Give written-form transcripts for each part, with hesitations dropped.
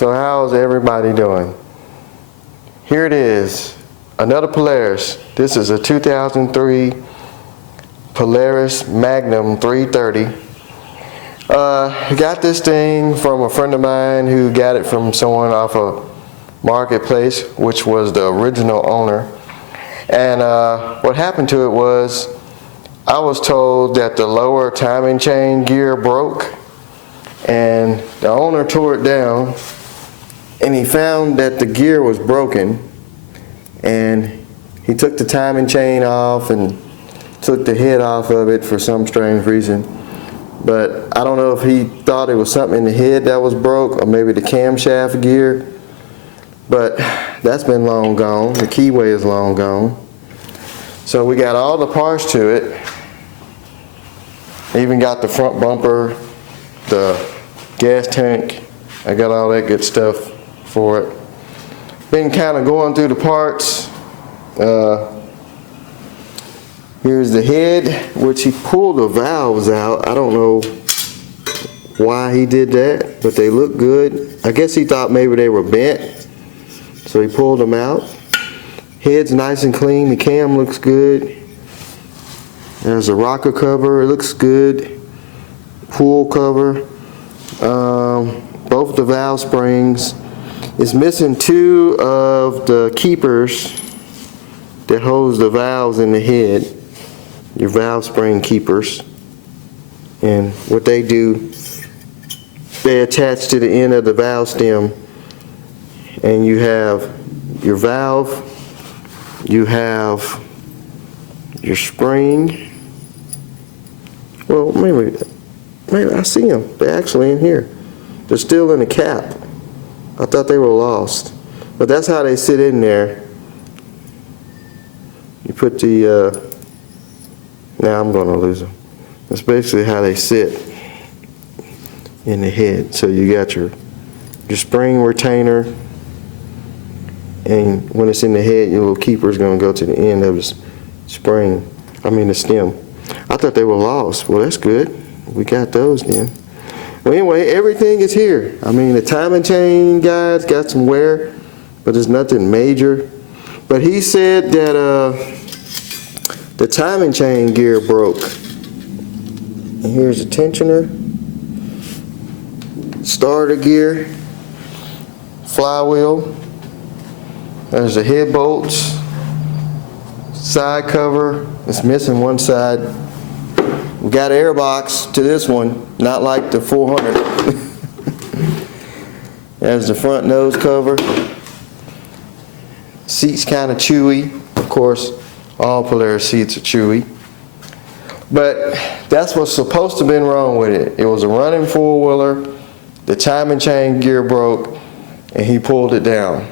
So how's everybody doing? Here it is, another Polaris. This is a 2003 Polaris Magnum 330. Got this thing from a friend of mine who got it from someone off a marketplace, which was the original owner. And what happened to it was, I was told that the lower timing chain gear broke, and the owner tore it down, and he found that the gear was broken, and he took the timing chain off and took the head off of it for some strange reason. But I don't know if he thought it was something in the head that was broke, or maybe the camshaft gear, but that's been long gone. The keyway is long gone. So we got all the parts to it. Even got the front bumper, the gas tank. I got all that good stuff for it. Been kind of going through the parts. Here's the head, which he pulled the valves out. I don't know why he did that, but they look good. I guess he thought maybe they were bent, so he pulled them out. Head's nice and clean. The cam looks good. There's a rocker cover. It looks good. Pool cover. Both the valve springs. It's missing two of the keepers that holds the valves in the head. Your valve spring keepers. And what they do, they attach to the end of the valve stem, and you have your valve, you have your spring. Well, maybe I see them. They're actually in here. They're still in the cap. I thought they were lost, but that's how they sit in there. You put the now I'm going to lose them. That's basically how they sit in the head. So you got your spring retainer, and when it's in the head, your little keeper is going to go to the end of the spring. I mean the stem. I thought they were lost. Well, that's good. We got those then. Well, anyway, everything is here. I mean, the timing chain guide's got some wear, but there's nothing major. But he said that the timing chain gear broke. And here's the tensioner, starter gear, flywheel. There's the head bolts, side cover. It's missing one side. We got an air box to this one, not like the 400. There's the front nose cover. Seat's kind of chewy. Of course, all Polaris seats are chewy. But that's what's supposed to have been wrong with it. It was a running four-wheeler. The timing chain gear broke, and he pulled it down.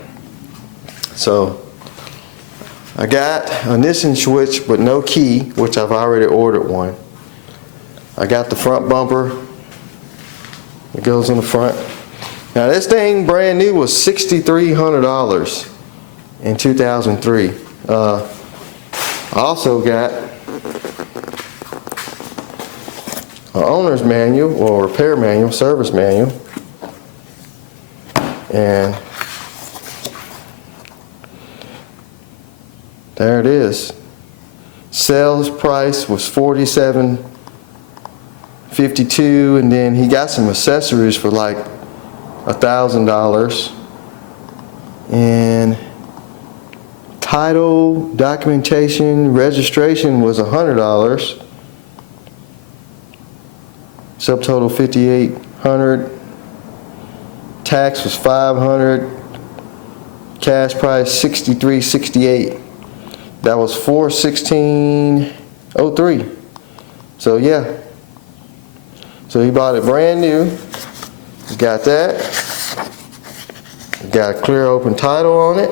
So I got an ignition switch but no key, which I've already ordered one. I got the front bumper. It goes in the front. Now this thing brand new was $6,300 in 2003. I also got an owner's manual, or repair manual, service manual. And there it is. Sales price was $47.52, and then he got some accessories for like $1,000. And title, documentation, registration was $100. Subtotal $5,800. Tax was $500. Cash price $63.68. That was $416.03. So yeah. So he bought it brand new. He's got that. Got a clear open title on it.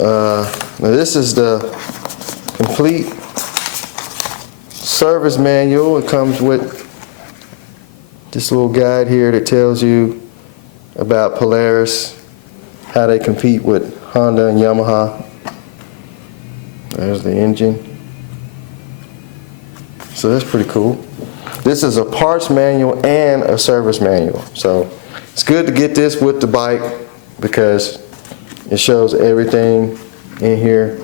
Now this is the complete service manual. It comes with this little guide here that tells you about Polaris, how they compete with Honda and Yamaha. There's the engine. So that's pretty cool. This is a parts manual and a service manual. So It's good to get this with the bike because it shows everything in here.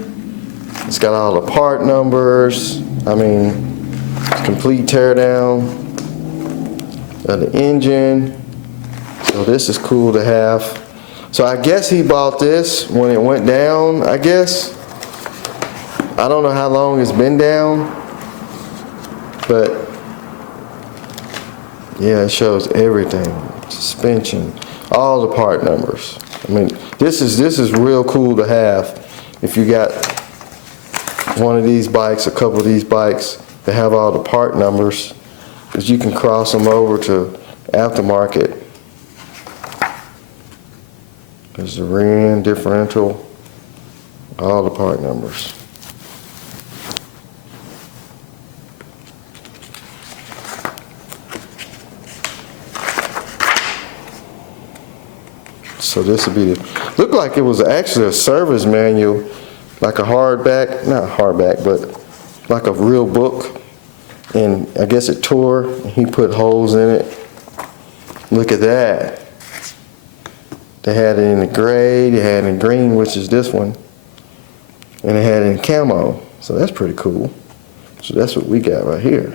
It's got all the part numbers. I mean, it's complete teardown of the engine. So this is cool to have. So I guess he bought this when it went down, I guess. I don't know how long it's been down, but yeah, it shows everything. Suspension, all the part numbers. I mean, this is real cool to have if you got one of these bikes, a couple of these bikes that have all the part numbers, because you can cross them over to aftermarket. There's the rear end, differential, all the part numbers. So this would be looked like it was actually a service manual, like a hardback, not hardback, but like a real book. And I guess it tore, and he put holes in it. Look at that. They had it in the gray, they had it in green, which is this one, and they had it in camo. So that's pretty cool. So that's what we got right here.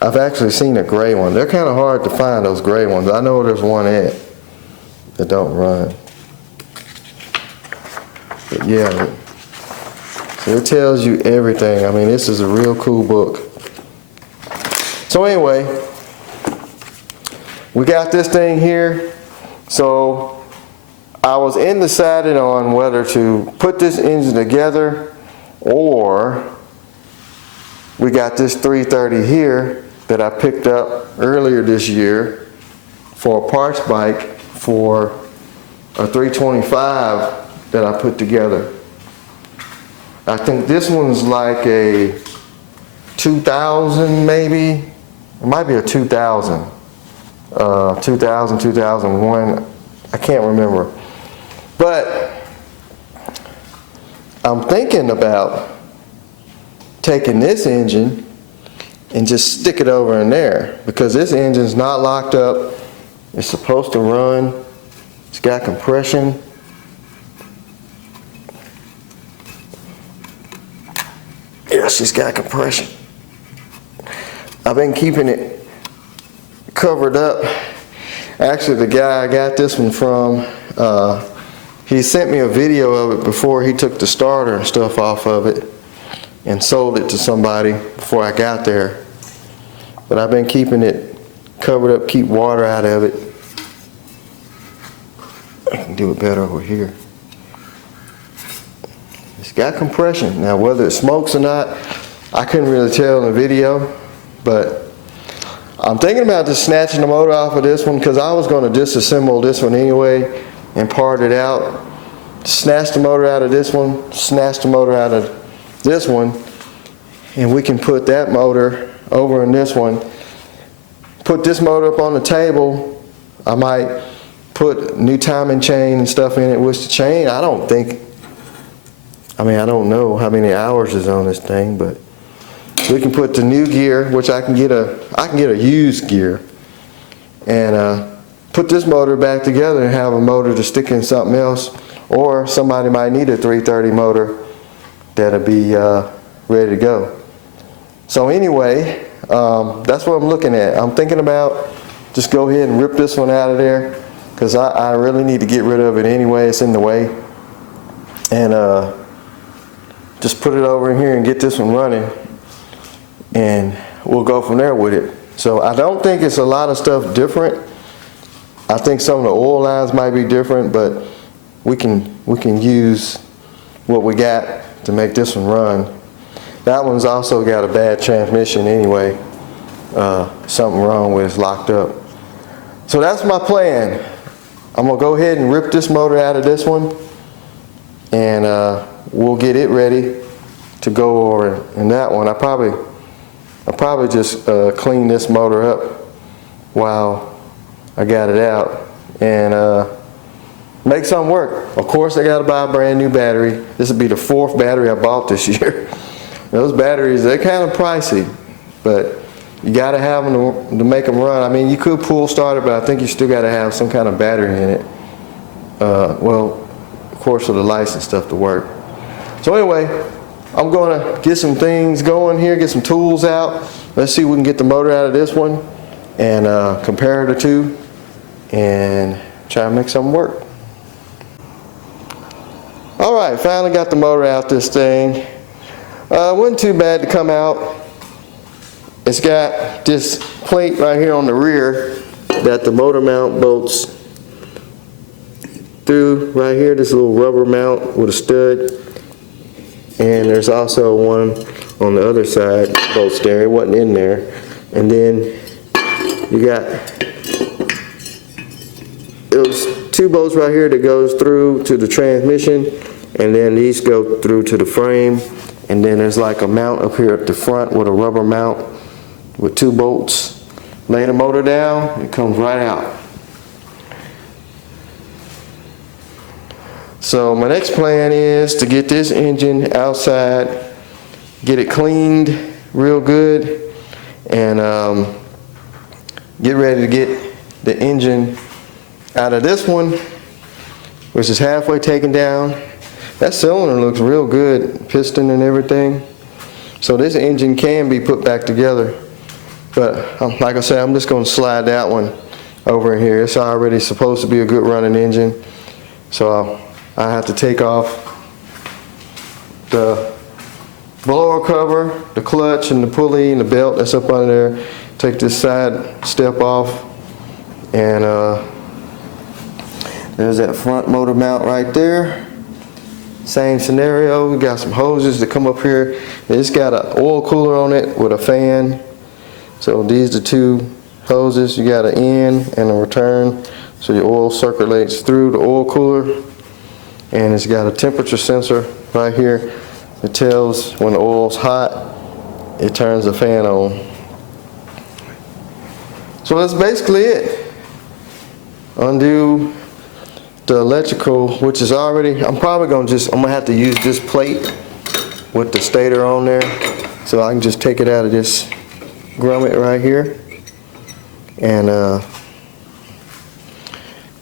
I've actually seen a gray one. They're kind of hard to find, those gray ones. I know there's one that don't run. But yeah, so it tells you everything. I mean, this is a real cool book. So anyway, we got this thing here. So I was undecided on whether to put this engine together, or we got this 330 here that I picked up earlier this year for a parts bike for a 325 that I put together. I think this one's like a 2000 maybe. It might be a 2000. 2001, I can't remember. But I'm thinking about taking this engine and just stick it over in there, because this engine's not locked up. It's supposed to run. It's got compression. Yes, it's got compression. I've been keeping it covered up. Actually, the guy I got this one from, he sent me a video of it before he took the starter and stuff off of it and sold it to somebody before I got there. But I've been keeping it covered up, keep water out of it. I can do it better over here. It's got compression. Now, whether it smokes or not, I couldn't really tell in the video, but I'm thinking about just snatching the motor off of this one, because I was going to disassemble this one anyway and part it out. Snatch the motor out of this one, snatch the motor out of this one, and we can put that motor over in this one. Put this motor up on the table. I might put new timing chain and stuff in it, which the chain, I don't know how many hours is on this thing, but we can put the new gear, which I can get a used gear, and put this motor back together and have a motor to stick in something else, or somebody might need a 330 motor that'll be ready to go. So anyway, that's what I'm looking at. I'm thinking about just go ahead and rip this one out of there, because I really need to get rid of it anyway. It's in the way, and just put it over in here and get this one running, and we'll go from there with it. So I don't think it's a lot of stuff different. I think some of the oil lines might be different, but we can use what we got to make this one run. That one's also got a bad transmission anyway. Something wrong with it's locked up. So that's my plan. I'm gonna go ahead and rip this motor out of this one, and we'll get it ready to go over in that one. I'll probably just clean this motor up while I got it out, and make something work. Of course, I got to buy a brand new battery. This will be the 4th battery I bought this year. Those batteries, they're kind of pricey, but You gotta have them to make them run. I mean, you could pull start it, but I think you still gotta have some kind of battery in it. Well, of course, for the lights and stuff to work. So anyway, I'm gonna get some things going here, get some tools out. Let's see if we can get the motor out of this one and compare the two and try to make something work. All right, finally got the motor out this thing. Wasn't too bad to come out. It's got this plate right here on the rear that the motor mount bolts through right here, this little rubber mount with a stud. And there's also one on the other side, bolts there. It wasn't in there. And then you got those two bolts right here that goes through to the transmission, and then these go through to the frame. And then there's like a mount up here at the front with a rubber mount with two bolts. Lay the motor down, it comes right out. So my next plan is to get this engine outside, get it cleaned real good, and get ready to get the engine out of this one, which is halfway taken down. That cylinder looks real good, piston and everything. So this engine can be put back together. But like I said, I'm just going to slide that one over in here. It's already supposed to be a good running engine. So I have to take off the blower cover, the clutch and the pulley and the belt that's up under there. Take this side step off, and there's that front motor mount right there. Same scenario, we got some hoses that come up here. It's got an oil cooler on it with a fan. So these are two hoses. You got an in and a return. So your oil circulates through the oil cooler. And it's got a temperature sensor right here. It tells when the oil's hot, it turns the fan on. So that's basically it. Undo the electrical, which is already, I'm gonna have to use this plate with the stator on there, so I can just take it out of this grommet right here and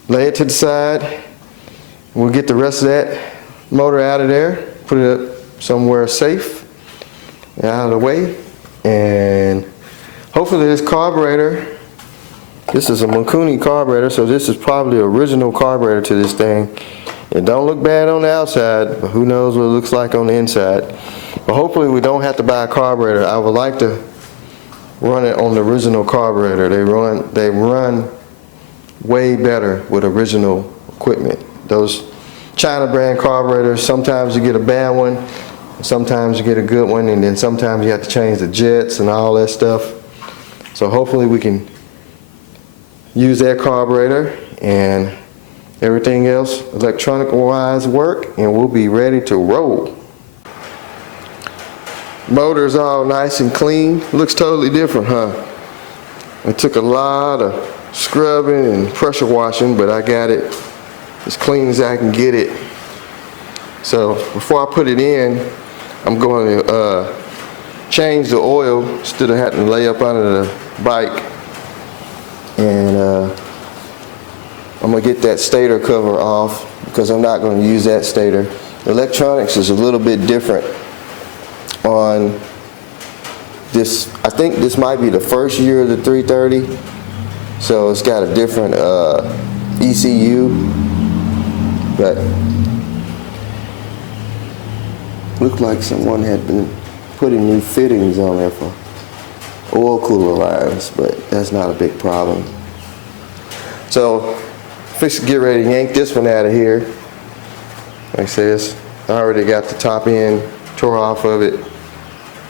lay it to the side. We'll get the rest of that motor out of there, put it up somewhere safe, out of the way, and hopefully this carburetor, this is a Mikuni carburetor, so this is probably the original carburetor to this thing. It don't look bad on the outside, but who knows what it looks like on the inside. But hopefully we don't have to buy a carburetor. I would like to run it on the original carburetor. They run way better with original equipment. Those China brand carburetors, sometimes you get a bad one, sometimes you get a good one, and then sometimes you have to change the jets and all that stuff. So hopefully we can use that carburetor and everything else electronic wise work, and we'll be ready to roll. Motor's all nice and clean. Looks totally different, huh? It took a lot of scrubbing and pressure washing, but I got it as clean as I can get it. So before I put it in, I'm going to change the oil instead of having to lay up under the bike. And I'm going to get that stator cover off because I'm not going to use that stator. The electronics is a little bit different on this. I think this might be the first year of the 330. So it's got a different ECU. But looked like someone had been putting new fittings on there for oil cooler lines, but that's not a big problem. So, fix to get ready to yank this one out of here. Like I said, I already got the top end tore off of it,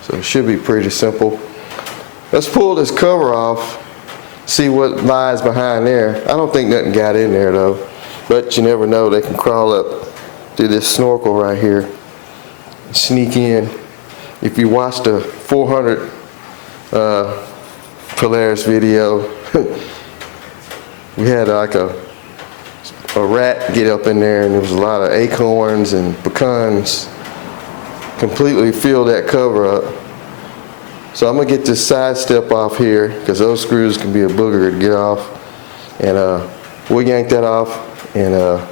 so it should be pretty simple. Let's pull this cover off, see what lies behind there. I don't think nothing got in there though, but you never know, they can crawl up through this snorkel right here and sneak in. If you watch the 400 Polaris video, we had like a rat get up in there, and there was a lot of acorns and pecans, completely filled that cover up. So I'm gonna get this side step off here because those screws can be a booger to get off. And we'll yank that off and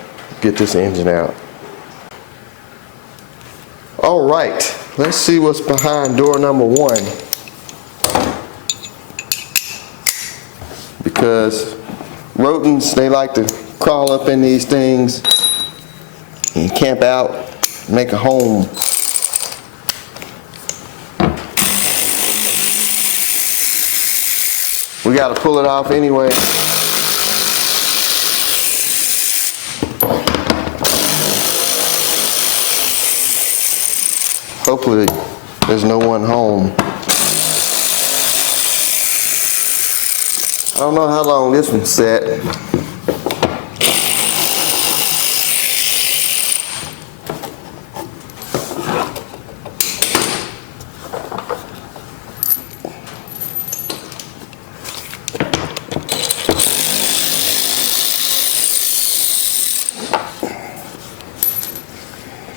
get this engine out. All right, let's see what's behind door number 1. Because rodents, they like to crawl up in these things and camp out, make a home. We got to pull it off anyway. Hopefully there's no one home. I don't know how long this one's set.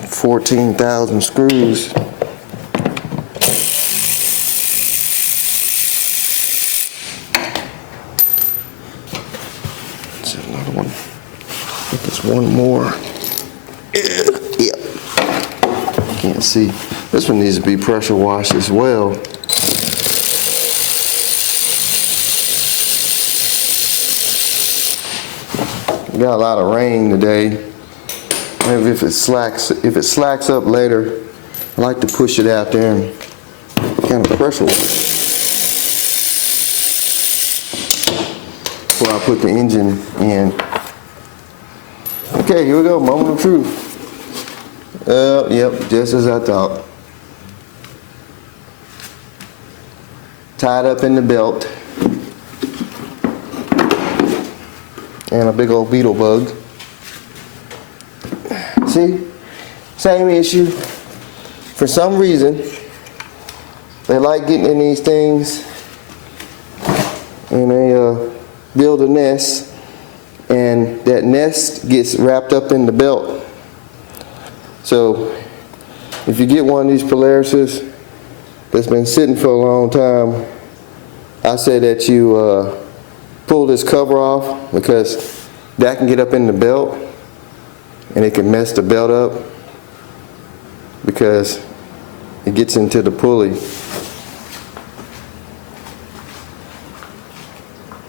$14,000 screws. That's another one. I think there's one more. Yep. Can't see. This one needs to be pressure washed as well. We got a lot of rain today. Maybe if it slacks up later, I like to push it out there and kind of pressure wash before I put the engine in. Okay, here we go, moment of truth. Yep, just as I thought. Tied up in the belt. And a big old beetle bug. See, same issue. For some reason, they like getting in these things and they build a nest, and that nest gets wrapped up in the belt. So if you get one of these Polarises that's been sitting for a long time, I say that you pull this cover off, because that can get up in the belt and it can mess the belt up because it gets into the pulley.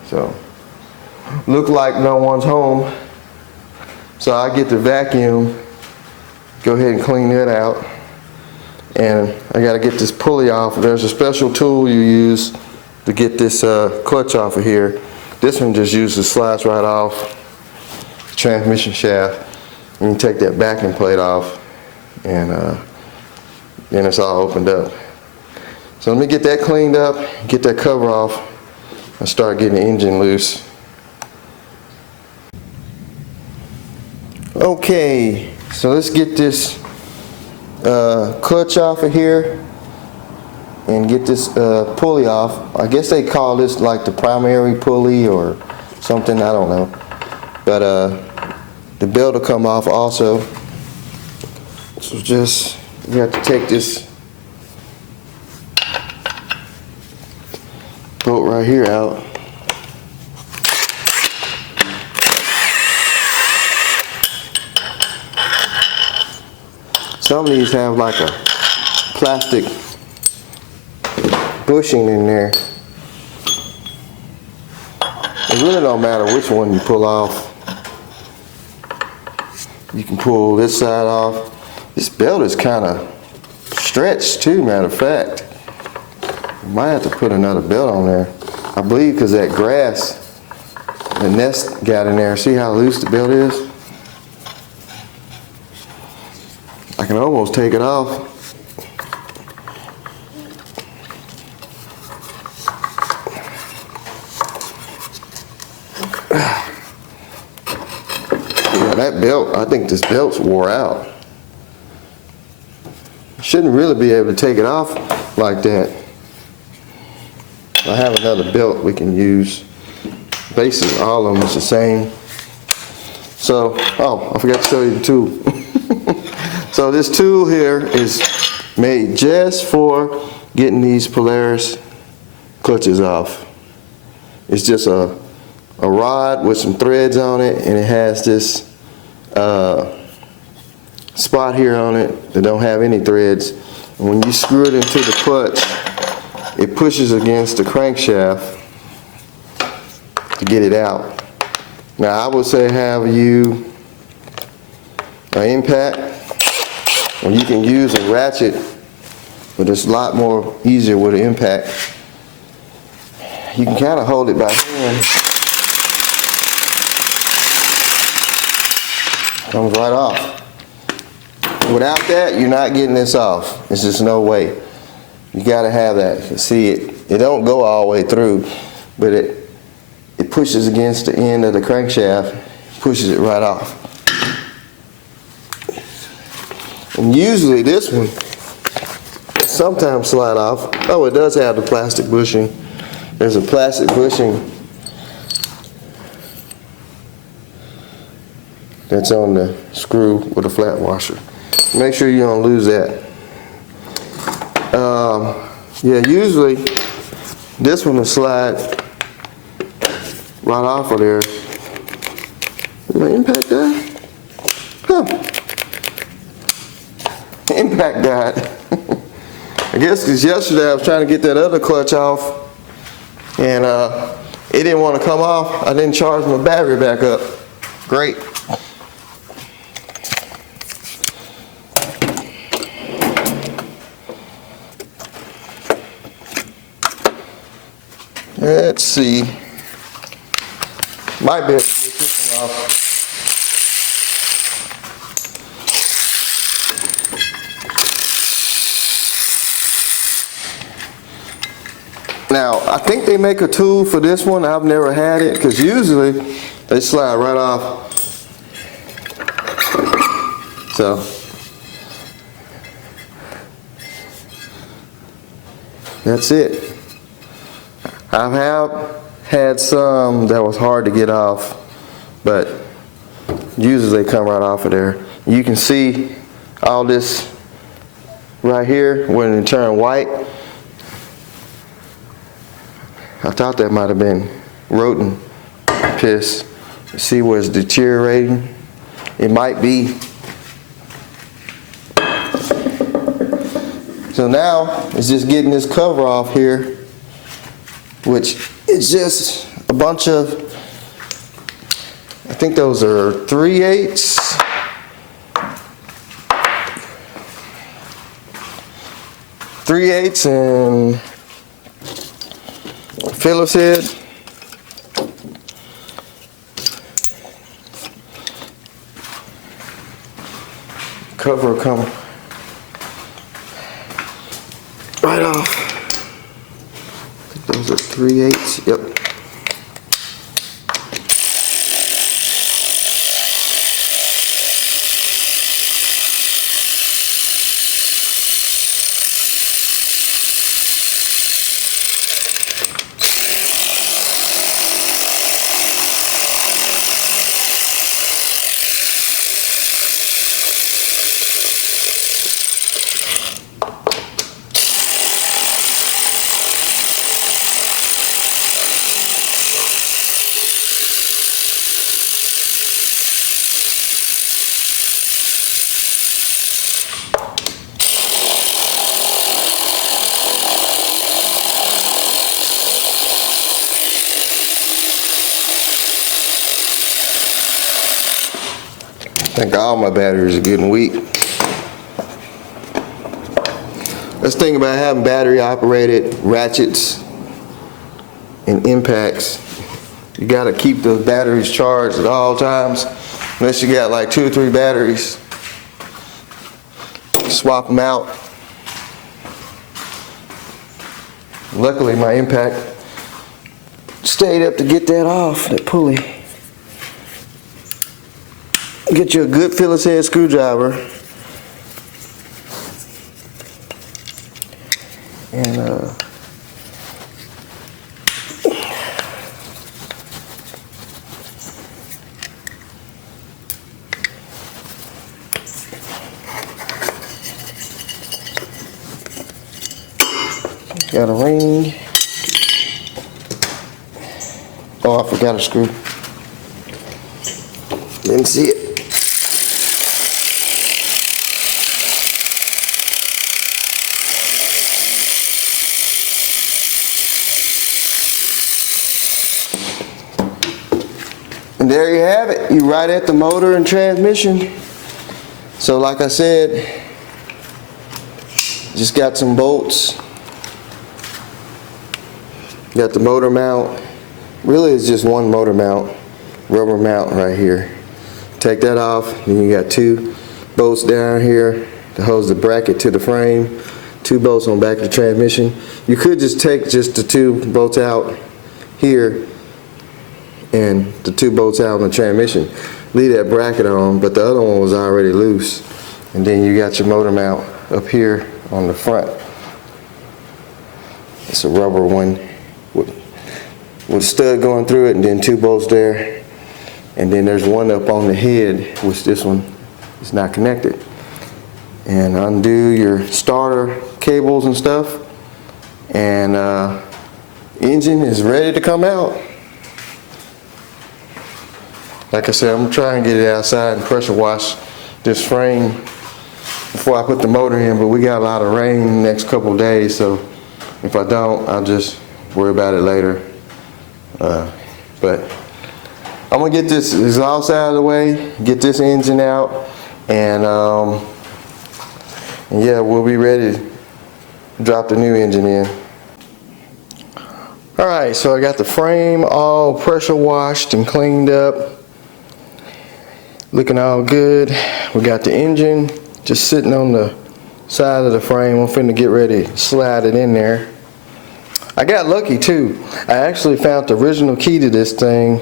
So, look like no one's home. So I get the vacuum, go ahead and clean that out. And I gotta get this pulley off. There's a special tool you use to get this clutch off of here. This one just uses, slides right off the transmission shaft. You can take that backing plate off, and then it's all opened up. So let me get that cleaned up, get that cover off, and start getting the engine loose. Okay, so let's get this clutch off of here and get this pulley off. I guess they call this like the primary pulley or something, I don't know. But the belt will come off also. So just, you have to take this bolt right here out. Some of these have like a plastic bushing in there. It really don't matter which one you pull off. You can pull this side off. This belt is kind of stretched too, matter of fact. Might have to put another belt on there. I believe because that grass, the nest got in there. See how loose the belt is? I can almost take it off. Yeah, that belt, I think this belt's wore out. Shouldn't really be able to take it off like that. I have another belt we can use. Basically, all of them is the same. So, oh, I forgot to show you the tool. So this tool here is made just for getting these Polaris clutches off. It's just a rod with some threads on it, and it has this spot here on it that don't have any threads. And when you screw it into the clutch, it pushes against the crankshaft to get it out. Now I would say have you an impact, or you can use a ratchet, but it's a lot more easier with an impact. You can kind of hold it by hand. Comes right off. Without that, you're not getting this off. There's just no way. You gotta have that. See, it don't go all the way through, but it pushes against the end of the crankshaft, pushes it right off. And usually this one sometimes slide off. Oh, it does have the plastic bushing. There's a plastic bushing that's on the screw with a flat washer. Make sure you don't lose that. Yeah, usually this one will slide right off of there. Did my impact die? Huh. Impact died. I guess because yesterday I was trying to get that other clutch off, and it didn't want to come off. I didn't charge my battery back up. Great. Let's see. Might be able to get this one off. Now, I think they make a tool for this one. I've never had it, because usually they slide right off. So, that's it. I have had some that was hard to get off, but usually they come right off of there. You can see all this right here when it turned white. I thought that might have been rodent piss. See where it's deteriorating? It might be. So now it's just getting this cover off here, which is just a bunch of, I think those are 3/8. 3/8 and Phillips head. Cover will come right off. I think those are 3/8. Yep. I think all my batteries are getting weak. Let's think about having battery operated ratchets and impacts. You got to keep those batteries charged at all times, unless you got like 2 or 3 batteries. Swap them out. Luckily my impact stayed up to get that off, that pulley. Get you a good Phillips head screwdriver and Got a ring. Oh, I forgot a screw. Didn't see it. And there you have it. You're right at the motor and transmission. So like I said, just got some bolts. Got the motor mount. Really it's just one motor mount, rubber mount right here. Take that off, then you got two bolts down here to hold the bracket to the frame, two bolts on the back of the transmission. You could just take just the two bolts out here and the two bolts out on the transmission. Leave that bracket on, but the other one was already loose. And then you got your motor mount up here on the front. It's a rubber one with a stud going through it, and then two bolts there. And then there's one up on the head, which this one is not connected. And undo your starter cables and stuff. And engine is ready to come out. Like I said, I'm gonna try and get it outside and pressure wash this frame before I put the motor in, but we got a lot of rain in the next couple of days, so if I don't, I'll just worry about it later. But I'm gonna get this exhaust out of the way, get this engine out, and yeah, we'll be ready to drop the new engine in. Alright, so I got the frame all pressure washed and cleaned up. Looking all good. We got the engine just sitting on the side of the frame. I'm finna get ready to slide it in there. I got lucky too. I actually found the original key to this thing.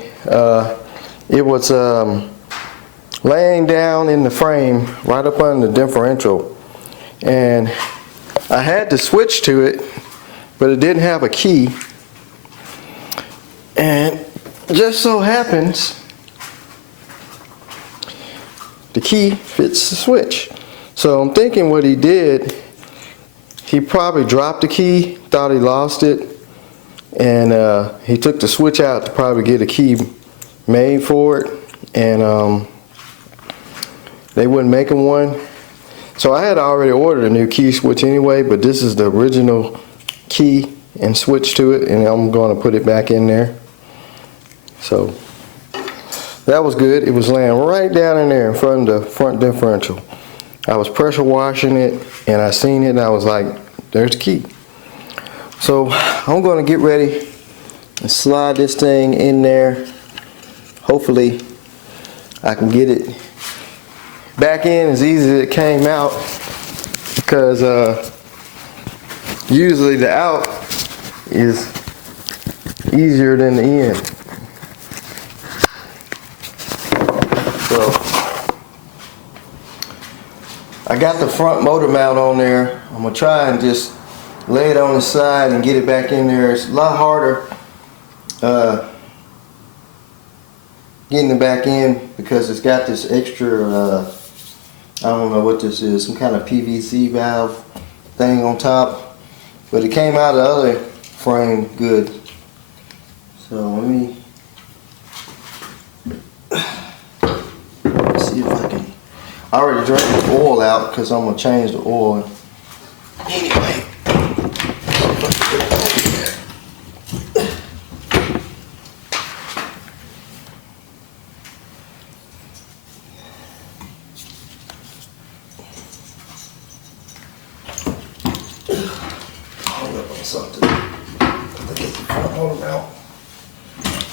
It was laying down in the frame right up on the differential. And I had to switch to it, but it didn't have a key. And just so happens the key fits the switch. So I'm thinking what he did, he probably dropped the key, thought he lost it, and he took the switch out to probably get a key made for it, and they wouldn't make him one. So I had already ordered a new key switch anyway, but this is the original key and switch to it, and I'm going to put it back in there. So that was good. It was laying right down in there in front of the front differential. I was pressure washing it and I seen it and I was like, there's the key. So I'm going to get ready and slide this thing in there. Hopefully I can get it back in as easy as it came out, because usually the out is easier than the in. So I got the front motor mount on there. I'm gonna try and just lay it on the side and get it back in there. It's a lot harder getting it back in because it's got this extra I don't know what this is, some kind of PVC valve thing on top, but it came out of the other frame good. So let me see if I can. I already drank the oil out because I'm gonna change the oil anyway. Hold up on something. I think it's the front motor mount.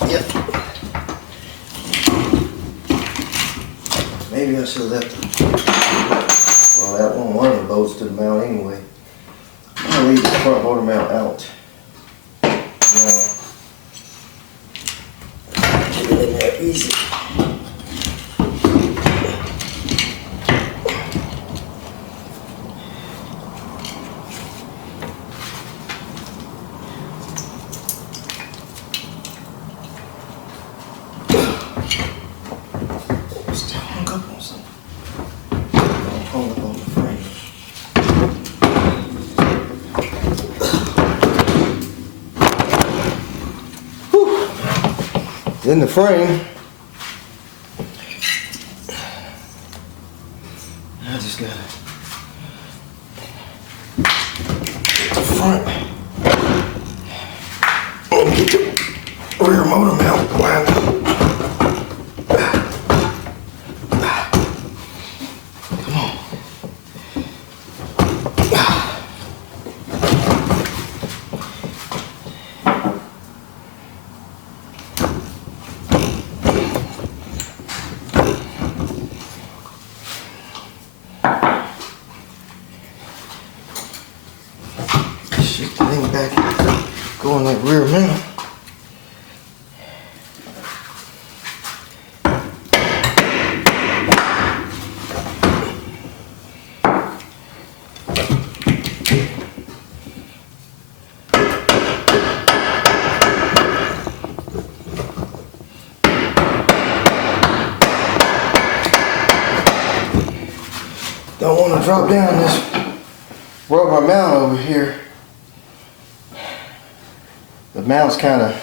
Yep. Maybe I should have left it. Well, that one of the bolts to the mount anyway. I'm gonna leave the front motor mount out. Now, get it in there easy. Still hung up on something. Hung up on the frame. in the frame. I just gotta the front and get the rear motor mount lined up. Come on. Shift the thing back, go on that rear mount. Don't want to drop down this rubber mount over here. The mount's kind of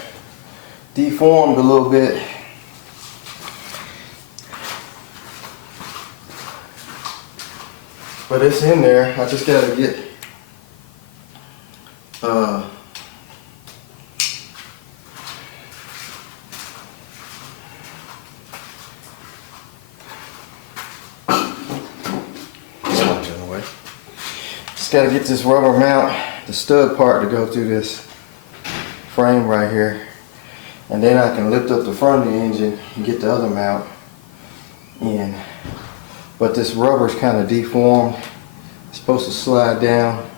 deformed a little bit. But it's in there. I just gotta get this rubber mount, the stud part, to go through this frame right here, and then I can lift up the front of the engine and get the other mount in. But this rubber's kind of deformed. It's supposed to slide down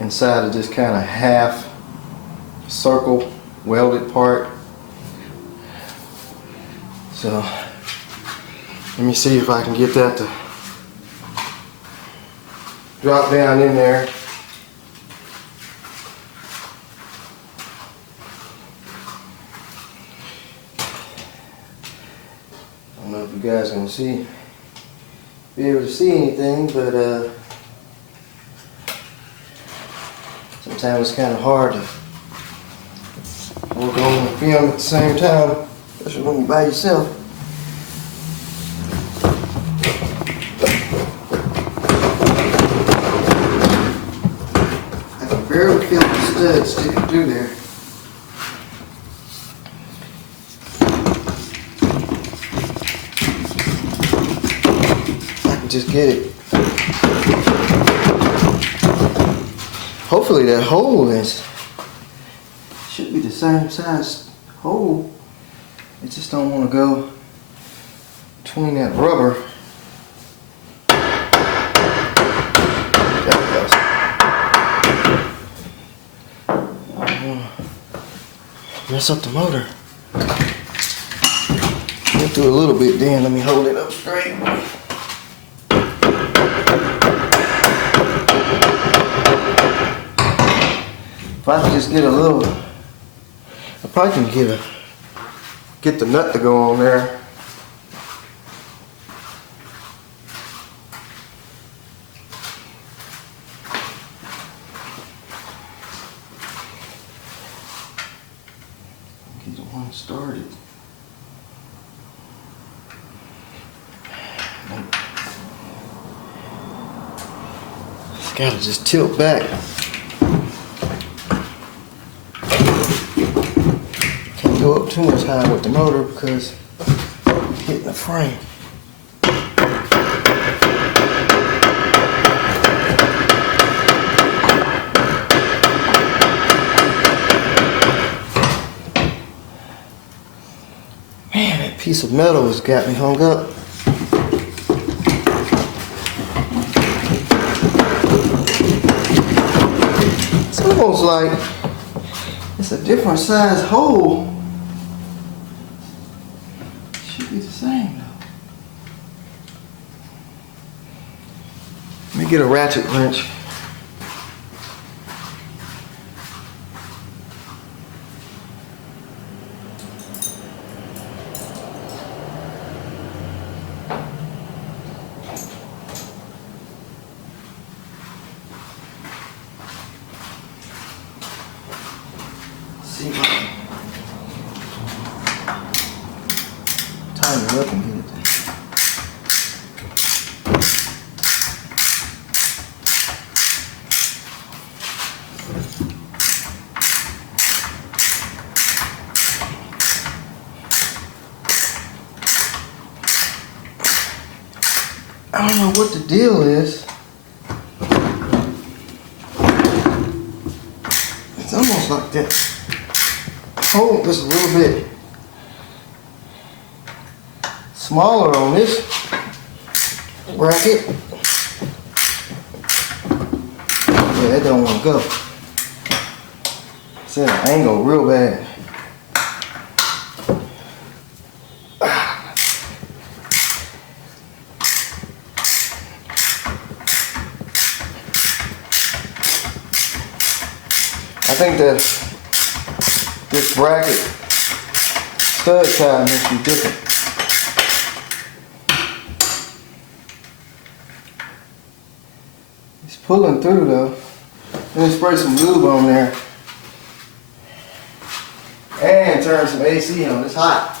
inside of this kind of half circle welded part. So let me see if I can get that to drop down in there. I don't know if you guys can be able to see anything, but sometimes it's kind of hard to work on the film at the same time, especially when you're by yourself. Barely feel the stud sticking through there. I can just get it. Hopefully that hole should be the same size hole. I just don't want to go between that rubber. Mess up the motor. Went through a little bit then. Let me hold it up straight. If I can just get a little, I probably can get the nut to go on there. Get the one started. It's gotta just tilt back. Can't go up too much high with the motor because I'm hitting the frame. Man, that piece of metal has got me hung up. It's almost like it's a different size hole. Should be the same though. Let me get a ratchet wrench. See if I can line it up and get it there. I don't know what the deal is. It's almost like that. Hole is a little bit smaller on this bracket. Yeah, that don't want to go. It's at an angle real bad. I think that this bracket stud tie must be different. It's pulling through though. Let me spray some lube on there and turn some AC on. It's hot.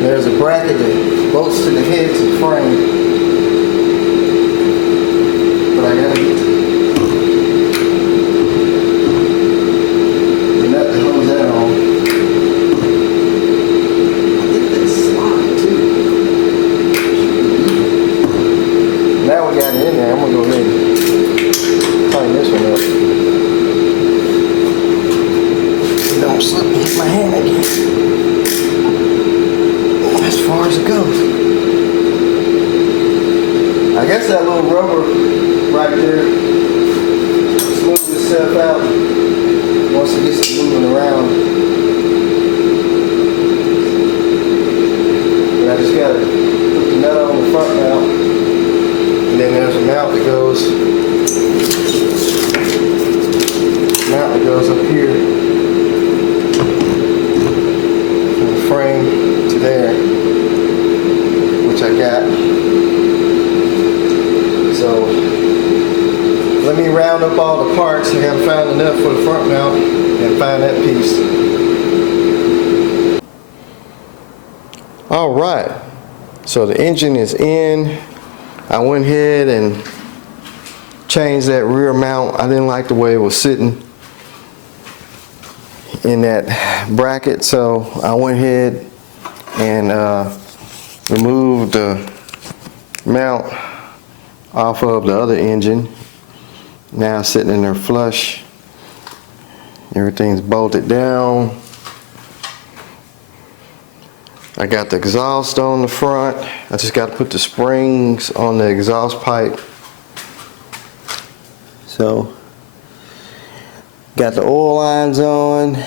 There's a bracket that bolts to the head to the frame, but I gotta get the nut that holds that on. I think that's slide too. Now we got it in there. I'm gonna go ahead and tighten this one up. Don't slip me in my hand again. As far as it goes. guess that little rubber right there smooths itself out once it gets moving around. And I just gotta put the nut on the front mount, and then there's a mount that goes up here from the frame to there, which I got. So let me round up all the parts. I gotta find enough for the front mount and find that piece. All right, so the engine is in. I went ahead and changed that rear mount. I didn't like the way it was sitting in that bracket, so I went ahead and removed the mount off of the other engine. Now sitting in there flush. Everything's bolted down. I got the exhaust on the front. I just got to put the springs on the exhaust pipe. So got the oil lines on.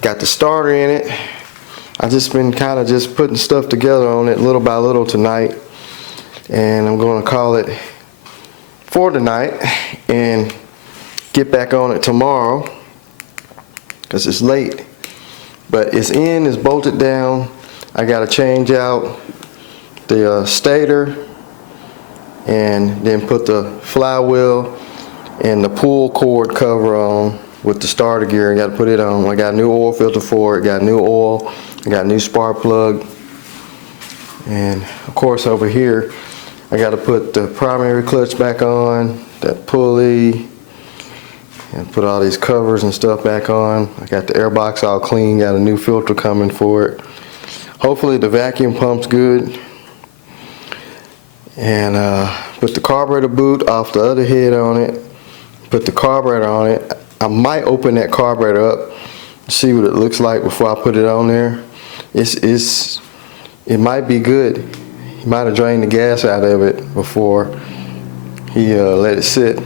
Got the starter in it. I've just been kind of just putting stuff together on it little by little tonight. And I'm going to call it for tonight and get back on it tomorrow because it's late. But it's in, it's bolted down. I got to change out the stator and then put the flywheel and the pull cord cover on with the starter gear. I got to put it on. I got a new oil filter for it, got new oil, I got a new spark plug. And of course over here I got to put the primary clutch back on, that pulley, and put all these covers and stuff back on. I got the air box all clean, got a new filter coming for it. Hopefully the vacuum pump's good. And put the carburetor boot off the other head on it, put the carburetor on it. I might open that carburetor up, see what it looks like before I put it on there. It might be good. He might have drained the gas out of it before he let it sit.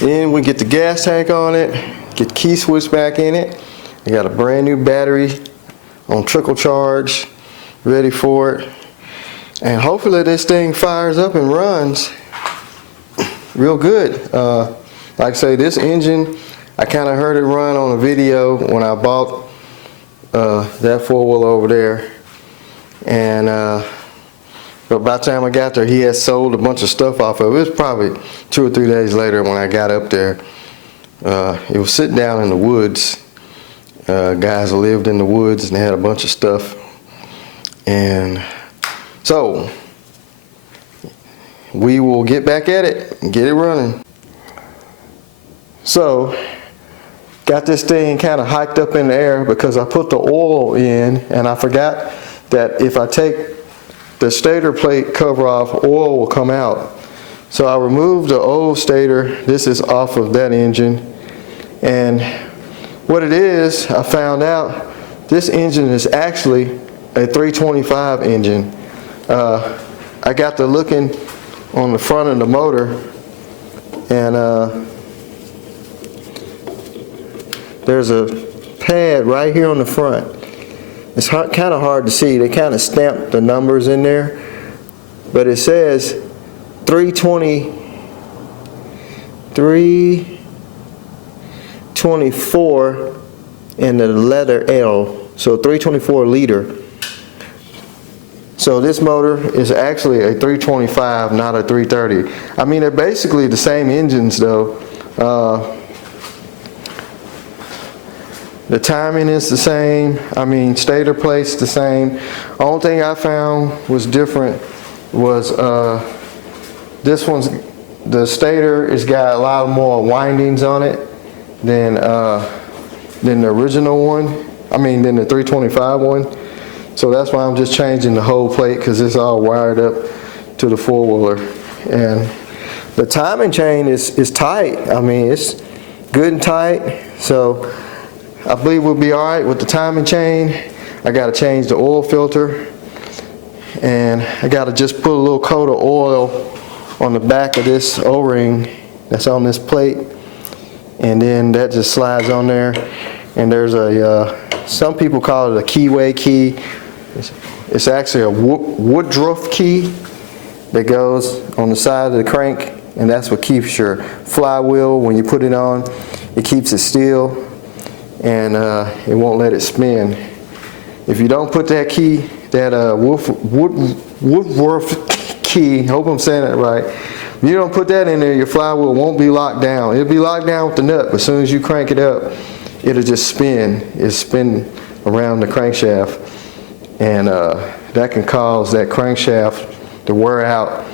Then we get the gas tank on it, get the key switch back in it. I got a brand new battery on trickle charge, ready for it. And hopefully this thing fires up and runs real good. Like I say, this engine, I kind of heard it run on a video when I bought that four-wheel over there. And but by the time I got there, he had sold a bunch of stuff off of it. It was probably 2 or 3 days later when I got up there. It was sitting down in the woods. Guys that lived in the woods and they had a bunch of stuff. And so we will get back at it and get it running. So got this thing kind of hiked up in the air because I put the oil in and I forgot that if I take the stator plate cover off, oil will come out. So I removed the old stator. This is off of that engine. And what it is, I found out this engine is actually a 325 engine. I got to looking on the front of the motor, and there's a pad right here on the front. It's kind of hard to see. They kind of stamped the numbers in there, but it says 324 and the letter L, so 324 liter. So this motor is actually a 325, not a 330. I mean, they're basically the same engines though. The timing is the same. I mean, stator plate's the same. Only thing I found was different was this one's, the stator has got a lot more windings on it than the original one. I mean, than the 325 one. So that's why I'm just changing the whole plate, because it's all wired up to the four-wheeler. And the timing chain is tight. I mean, it's good and tight. So I believe we'll be all right with the timing chain. I got to change the oil filter. and I got to just put a little coat of oil on the back of this O-ring that's on this plate, and then that just slides on there. And there's a some people call it a keyway key. It's actually a Woodruff key that goes on the side of the crank, and that's what keeps your flywheel, when you put it on, it keeps it still, and it won't let it spin. If you don't put that key, that Woodruff key, hope I'm saying that right, if you don't put that in there, your flywheel won't be locked down. It'll be locked down with the nut, but as soon as you crank it up, it'll just spin. It'll spin around the crankshaft, and that can cause that crankshaft to wear out.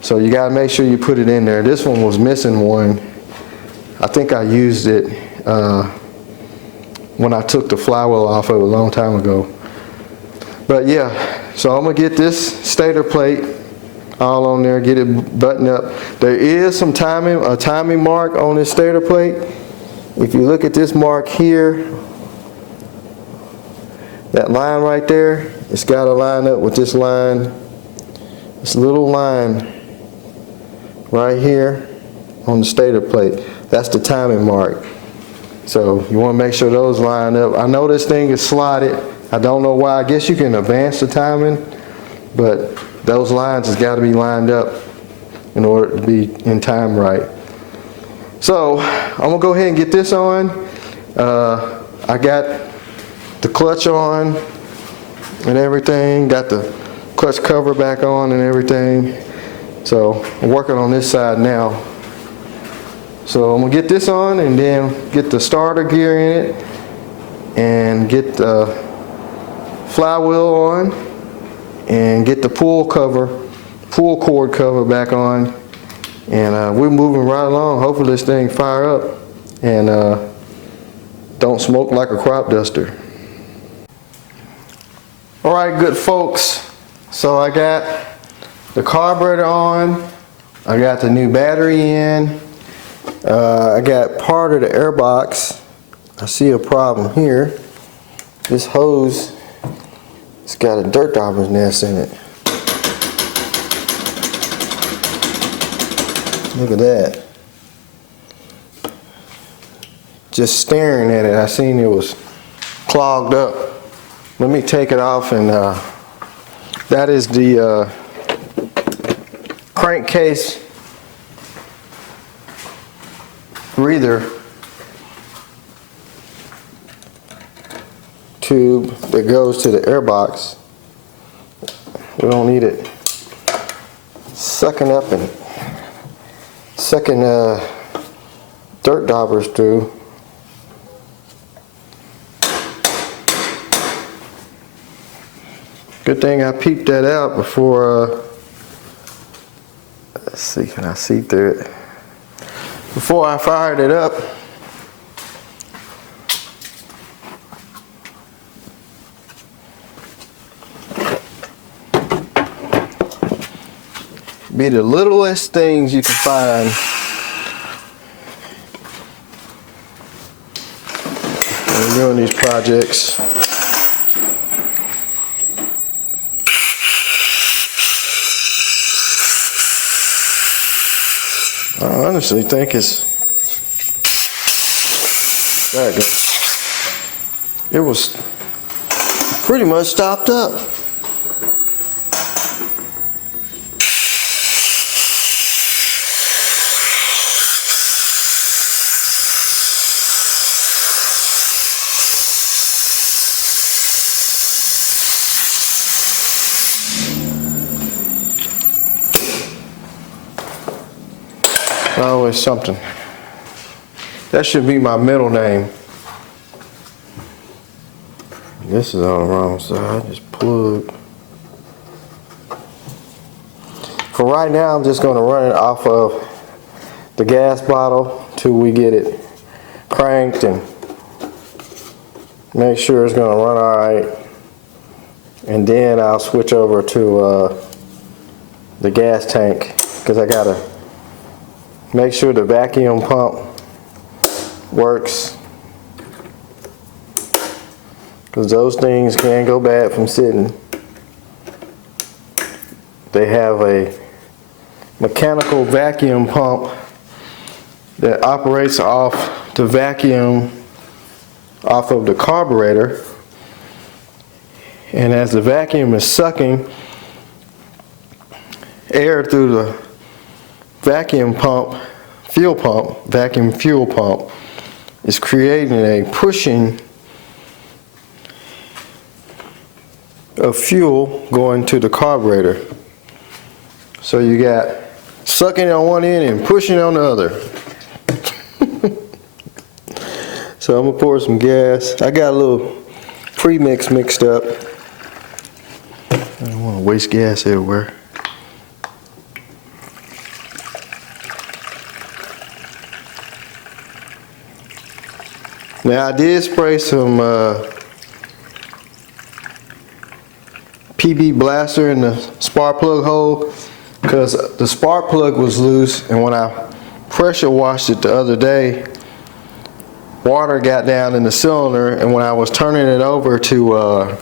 So you got to make sure you put it in there. This one was missing one. I think I used it when I took the flywheel off of it a long time ago. But yeah, so I'm gonna get this stator plate all on there, get it buttoned up. There is some a timing mark on this stator plate. If you look at this mark here, that line right there, it's got to line up with this line, this little line right here on the stator plate. That's the timing mark. So you want to make sure those line up. I know this thing is slotted. I don't know why. I guess you can advance the timing, but those lines has got to be lined up in order to be in time right. So I'm gonna go ahead and get this on. I got the clutch on and everything, got the clutch cover back on and everything. So I'm working on this side now. So I'm gonna get this on and then get the starter gear in it and get the flywheel on and get the pull cord cover back on, and we're moving right along. Hopefully this thing fire up and don't smoke like a crop duster. All right, good folks, so I got the carburetor on, I got the new battery in, I got part of the air box. I see a problem here. This hose, it's got a dirt dauber's nest in it. Look at that. Just staring at it, I seen it was clogged up. Let me take it off, and that is the crankcase breather tube that goes to the air box. We don't need it sucking up and sucking dirt daubers through. Good thing I peeped that out before, let's see, can I see through it? Before I fired it up. Be the littlest things you can find when you're doing these projects. I honestly think it's, there it goes. It was pretty much stopped up. Always something. That should be my middle name. This is on the wrong side. Just plug. For right now, I'm just going to run it off of the gas bottle till we get it cranked and make sure it's going to run all right. And then I'll switch over to the gas tank, because I gotta make sure the vacuum pump works, because those things can go bad from sitting. they have a mechanical vacuum pump that operates off the vacuum off of the carburetor, and as the vacuum is sucking air through the vacuum fuel pump is creating a pushing of fuel going to the carburetor. So you got sucking on one end and pushing on the other. So I'm gonna pour some gas. I got a little premix mixed up. I don't want to waste gas everywhere. Now I did spray some PB blaster in the spark plug hole because the spark plug was loose, and when I pressure washed it the other day, water got down in the cylinder, and when I was turning it over to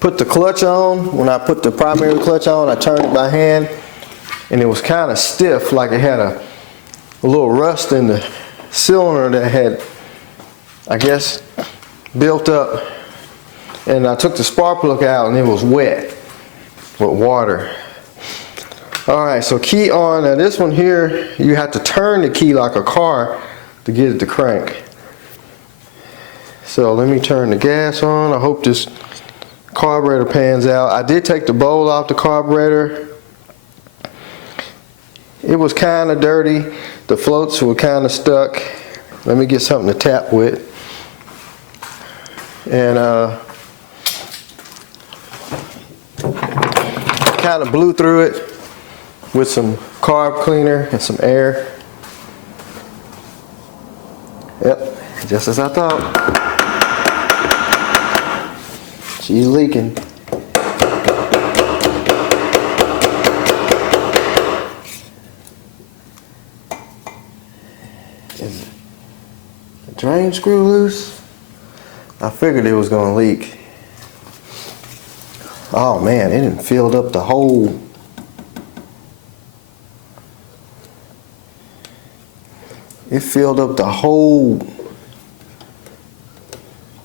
put the clutch on, when I put the primary clutch on, I turned it by hand, and it was kind of stiff, like it had a little rust in the cylinder that had, I guess, built up. And I took the spark plug out and it was wet with water. Alright, so key on. Now this one here, you have to turn the key like a car to get it to crank. So let me turn the gas on. I hope this carburetor pans out. I did take the bowl off the carburetor. It was kind of dirty. The floats were kind of stuck. Let me get something to tap with. And kind of blew through it with some carb cleaner and some air. Yep, just as I thought. She's leaking. Is the drain screw loose? I figured it was going to leak. Oh man, it done filled up the whole. It filled up the whole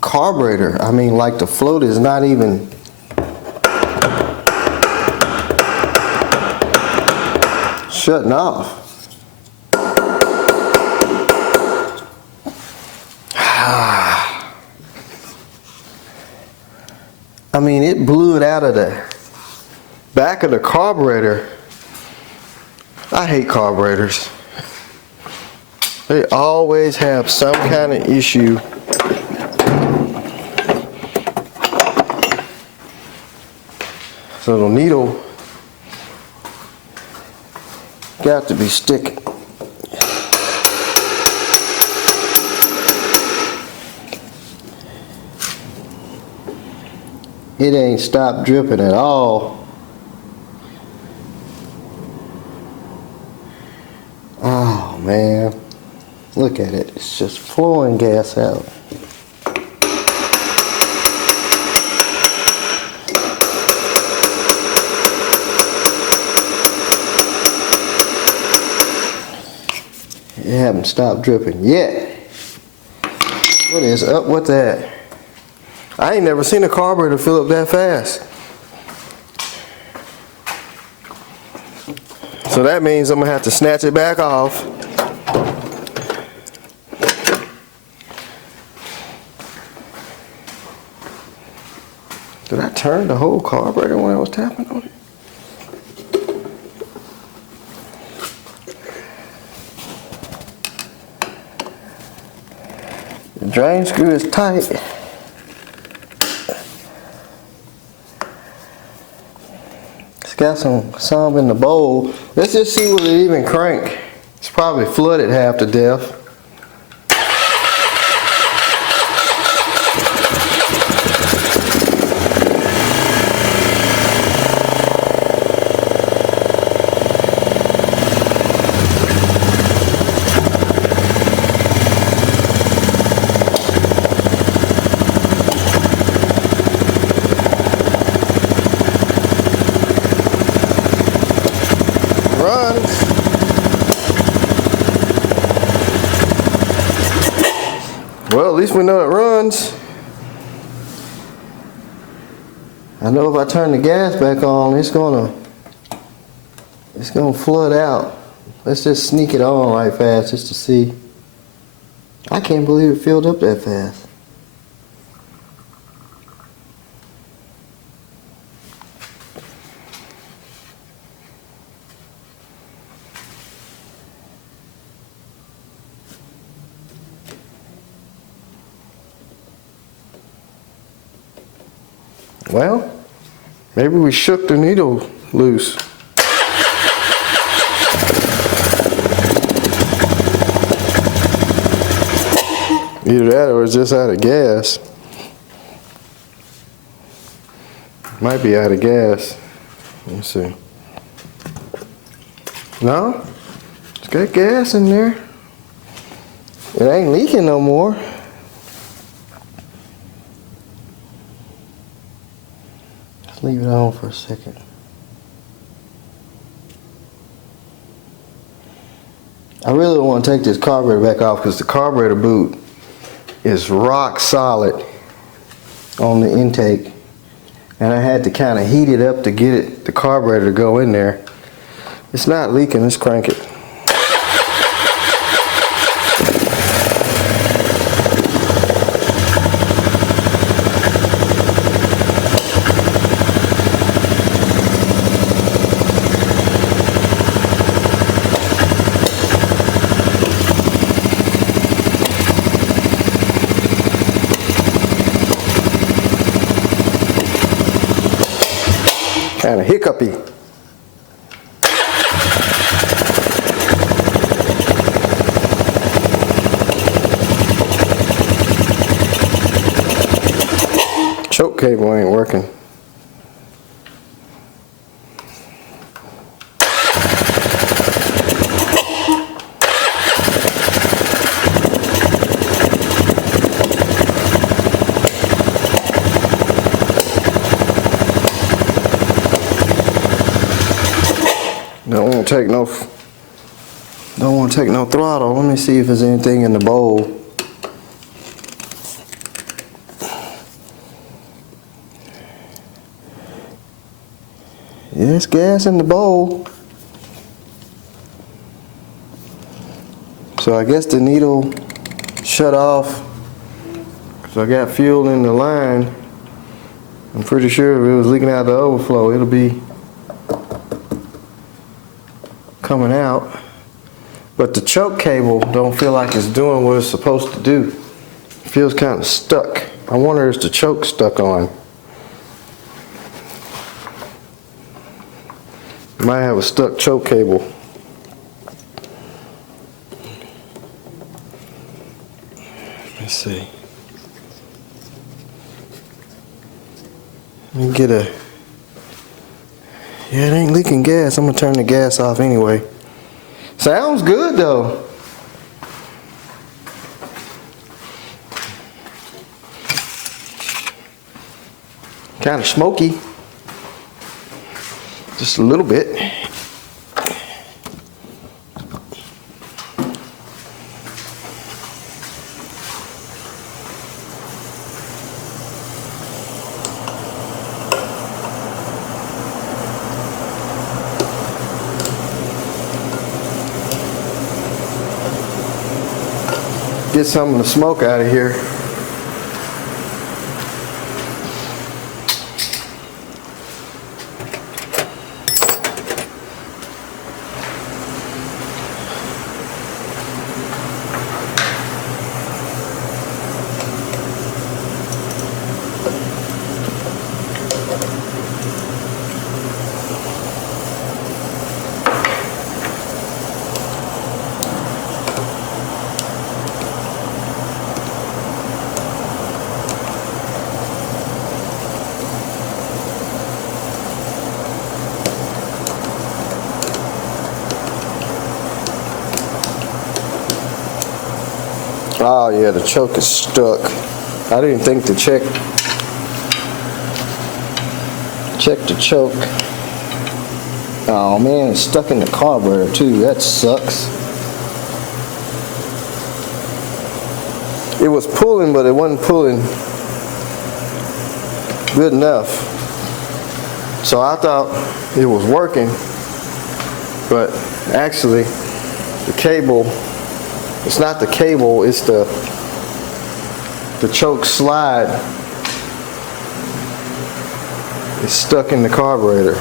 carburetor. I mean, like the float is not even. Shutting off. I mean, it blew it out of the back of the carburetor. I hate carburetors. They always have some kind of issue. So the needle got to be sticking. It ain't stopped dripping at all. Oh man, look at it. It's just flowing gas out. It haven't stopped dripping yet. What is up with that? I ain't never seen a carburetor fill up that fast. So that means I'm gonna have to snatch it back off. Did I turn the whole carburetor when I was tapping on it? The drain screw is tight. Got some in the bowl. Let's just see will it even crank. It's probably flooded half to death. least we know it runs. I know if I turn the gas back on, it's gonna flood out. Let's just sneak it on right fast just to see. I can't believe it filled up that fast. Well, maybe we shook the needle loose. Either that or it's just out of gas. Might be out of gas. Let me see. No, it's got gas in there. It ain't leaking no more. Let's leave it on for a second. I really don't want to take this carburetor back off because the carburetor boot is rock solid on the intake, and I had to kind of heat it up to get the carburetor to go in there. It's not leaking. Let's crank it. Kind of hiccupy. Choke cable ain't working. Don't want to take no throttle. Let me see if there's anything in the bowl. There's gas in the bowl. So I guess the needle shut off because I got fuel in the line. I'm pretty sure if it was leaking out the overflow, it'll be coming out. But the choke cable don't feel like it's doing what it's supposed to do. It feels kind of stuck. I wonder if the choke stuck on. Might have a stuck choke cable. Let's see. Let me get a... Yeah, it ain't leaking gas. I'm gonna turn the gas off anyway. Sounds good though. Kind of smoky. Just a little bit. Get some of the smoke out of here. Oh yeah, the choke is stuck. I didn't think to check the choke. Oh man, it's stuck in the carburetor too. That sucks. it was pulling, but it wasn't pulling good enough. So I thought it was working, but actually the cable, it's not the cable, it's the choke slide is stuck in the carburetor.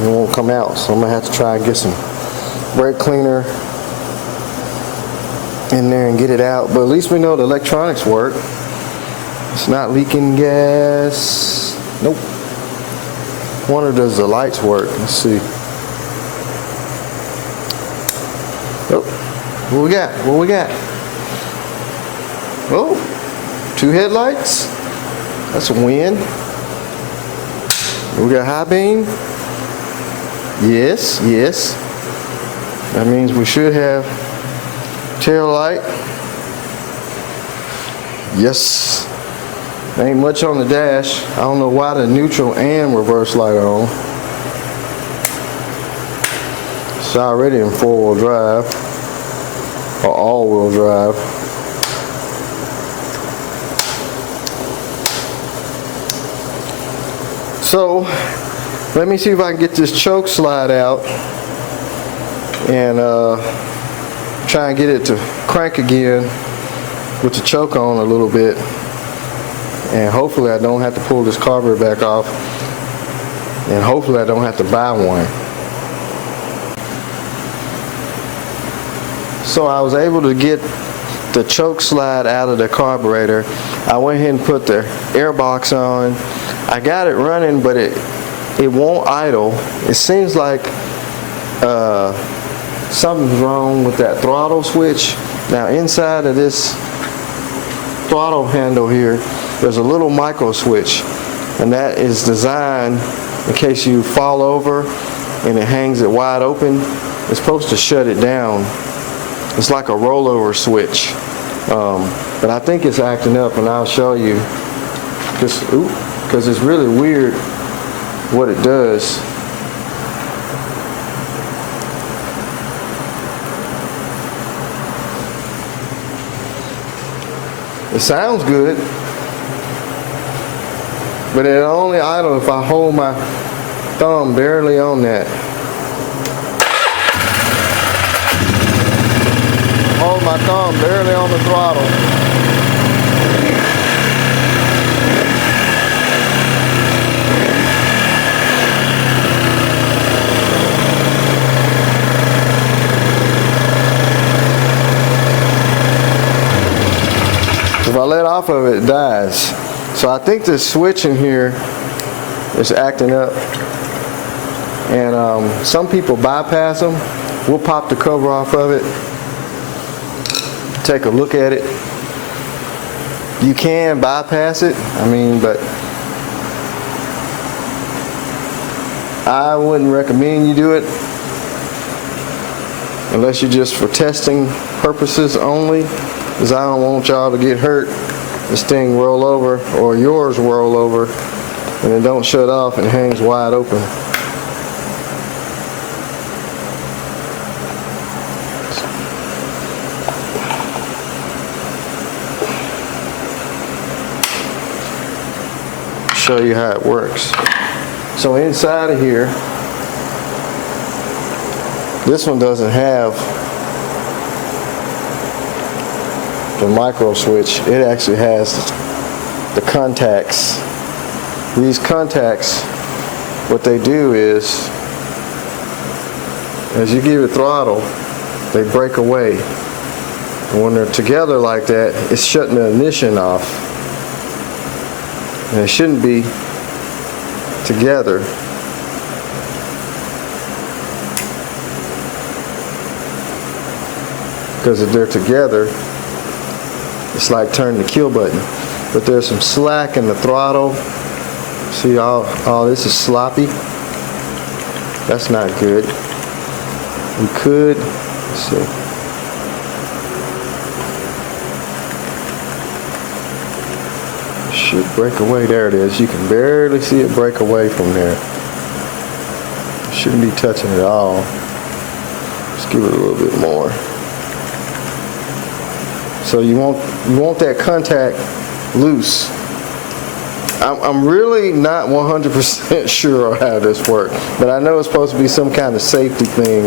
It won't come out, so I'm gonna have to try and get some brake cleaner in there and get it out. But at least we know the electronics work. It's not leaking gas. Nope. Wonder, does the lights work? Let's see. Oh, what we got? What we got? Oh, 2 headlights. That's a win. We got high beam. Yes, yes. That means we should have tail light. Yes. Ain't much on the dash. I don't know why the neutral and reverse light are on. It's already in 4-wheel drive or all-wheel drive. So let me see if I can get this choke slide out and try and get it to crank again with the choke on a little bit. And hopefully I don't have to pull this carburetor back off, and hopefully I don't have to buy one. So I was able to get the choke slide out of the carburetor. I went ahead and put the air box on. I got it running, but it won't idle. It seems like something's wrong with that throttle switch. Now inside of this throttle handle here, there's a little micro switch, and that is designed in case you fall over and it hangs it wide open. It's supposed to shut it down. It's like a rollover switch, but I think it's acting up, and I'll show you. Because it's really weird what it does. It sounds good, but it only idle if I hold my thumb barely on that. Hold my thumb barely on the throttle. If I let off of it, it dies. So I think this switch in here is acting up, and some people bypass them. We'll pop the cover off of it, take a look at it. You can bypass it, but I wouldn't recommend you do it unless you're just for testing purposes only, because I don't want y'all to get hurt, this thing roll over, or yours roll over, and it don't shut off and hangs wide open. Show you how it works. So inside of here, this one doesn't have the micro switch. It actually has the contacts. These contacts, what they do is, as you give it throttle, they break away. And when they're together like that, it's shutting the ignition off. And it shouldn't be together. Because if they're together, it's like turning the kill button. But there's some slack in the throttle. See, all this is sloppy. That's not good. We could, let's see. Should break away. There it is. You can barely see it break away from there. Shouldn't be touching it at all. Let's give it a little bit more. So you want that contact loose. I'm really not 100% sure how this works, but I know it's supposed to be some kind of safety thing.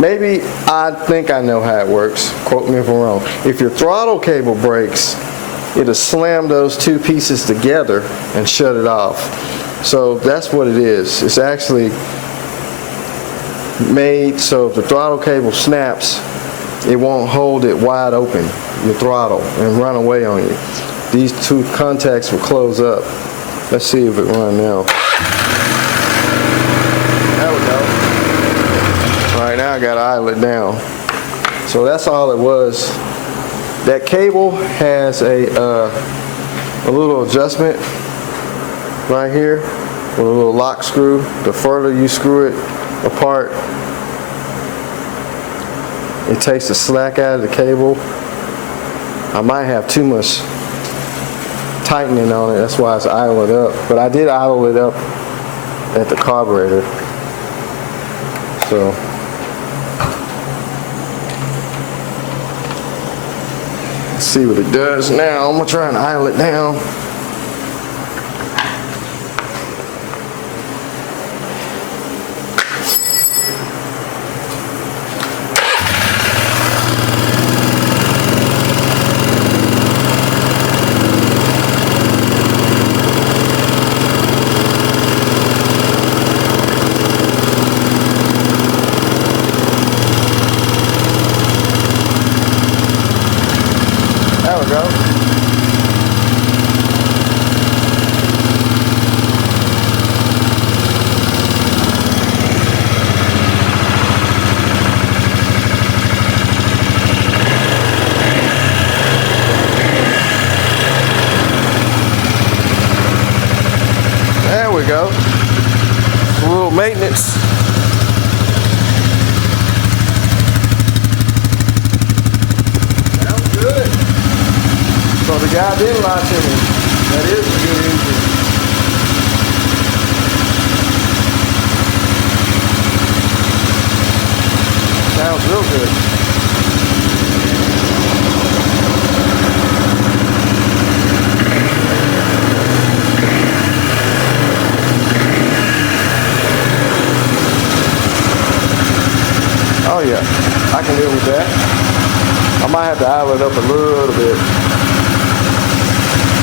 Maybe I think I know how it works. Quote me if I'm wrong. If your throttle cable breaks, it'll slam those two pieces together and shut it off. So that's what it is. It's actually made so if the throttle cable snaps, it won't hold it wide open, your throttle, and run away on you. These two contacts will close up. Let's see if it runs now. There we go. All right, now I got to idle it down. So that's all it was. That cable has a little adjustment right here with a little lock screw. The further you screw it apart, it takes the slack out of the cable. I might have too much tightening on it, that's why it's idling up. But I did idle it up at the carburetor. So let's see what it does now. I'm gonna try and idle it down. There we go. There we go. A little maintenance. Sounds good. So the guy did lie to me. That is a good engine. Sounds real good. Oh yeah, I can live with that. I might have to idle it up a little bit.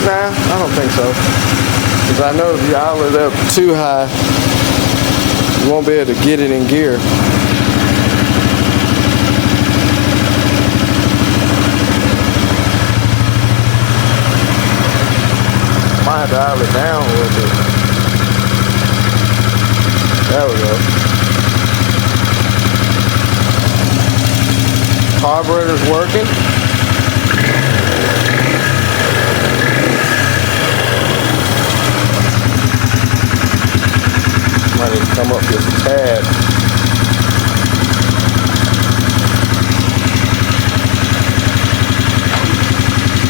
Nah, I don't think so. Because I know if you idle it up too high, you won't be able to get it in gear. Might have to idle it down a little bit. There we go. Carburetor's working. Might need to come up just a tad.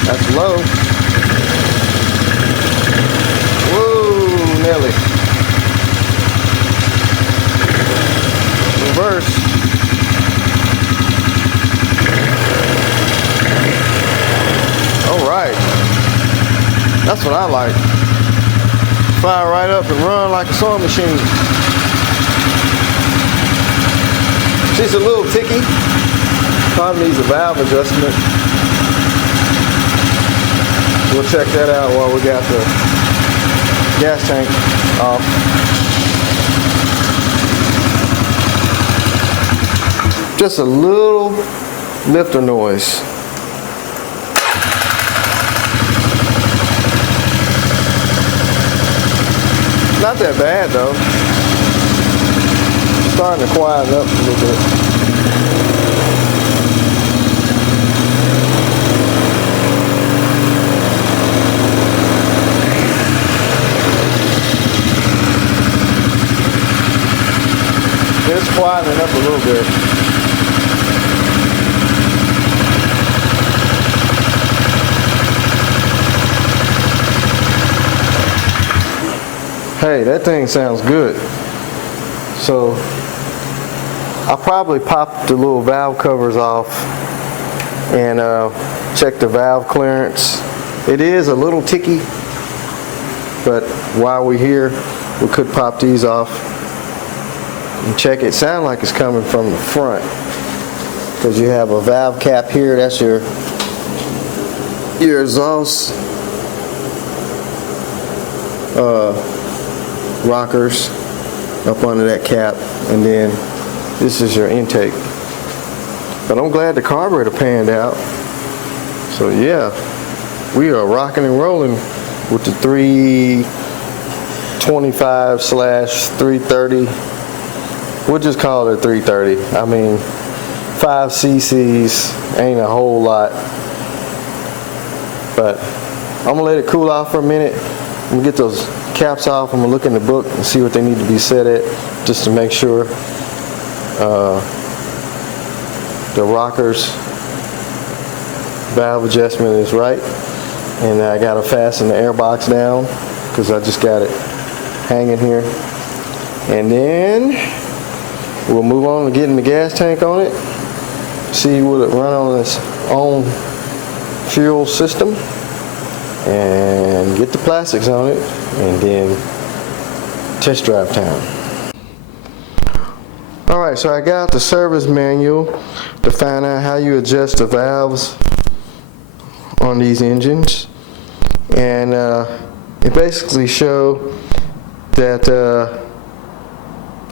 That's low. Whoa, Nelly. Reverse. Alright. That's what I like. Fire right up and run like a sewing machine. She's a little ticky. Probably needs a valve adjustment. We'll check that out while we got the gas tank off. Just a little lifter noise. Not that bad though. Starting to quieten up a little bit. It's quietening up a little bit. Hey, that thing sounds good. So I probably popped the little valve covers off and check the valve clearance. It is a little ticky, but while we're here, we could pop these off and check it. Sound like it's coming from the front, because you have a valve cap here. That's your exhaust rockers up under that cap, and then this is your intake. But I'm glad the carburetor panned out. So yeah, we are rocking and rolling with the 325/330. We'll just call it 330. I mean, 5 cc's ain't a whole lot. But I'm gonna let it cool off for a minute. I'm gonna get those caps off. I'm gonna look in the book and see what they need to be set at, just to make sure the rockers valve adjustment is right. And I gotta fasten the air box down because I just got it hanging here. And then we'll move on to getting the gas tank on it. See, will it run on its own fuel system, and get the plastics on it, and then test drive time. Alright, so I got the service manual to find out how you adjust the valves on these engines, and it basically shows that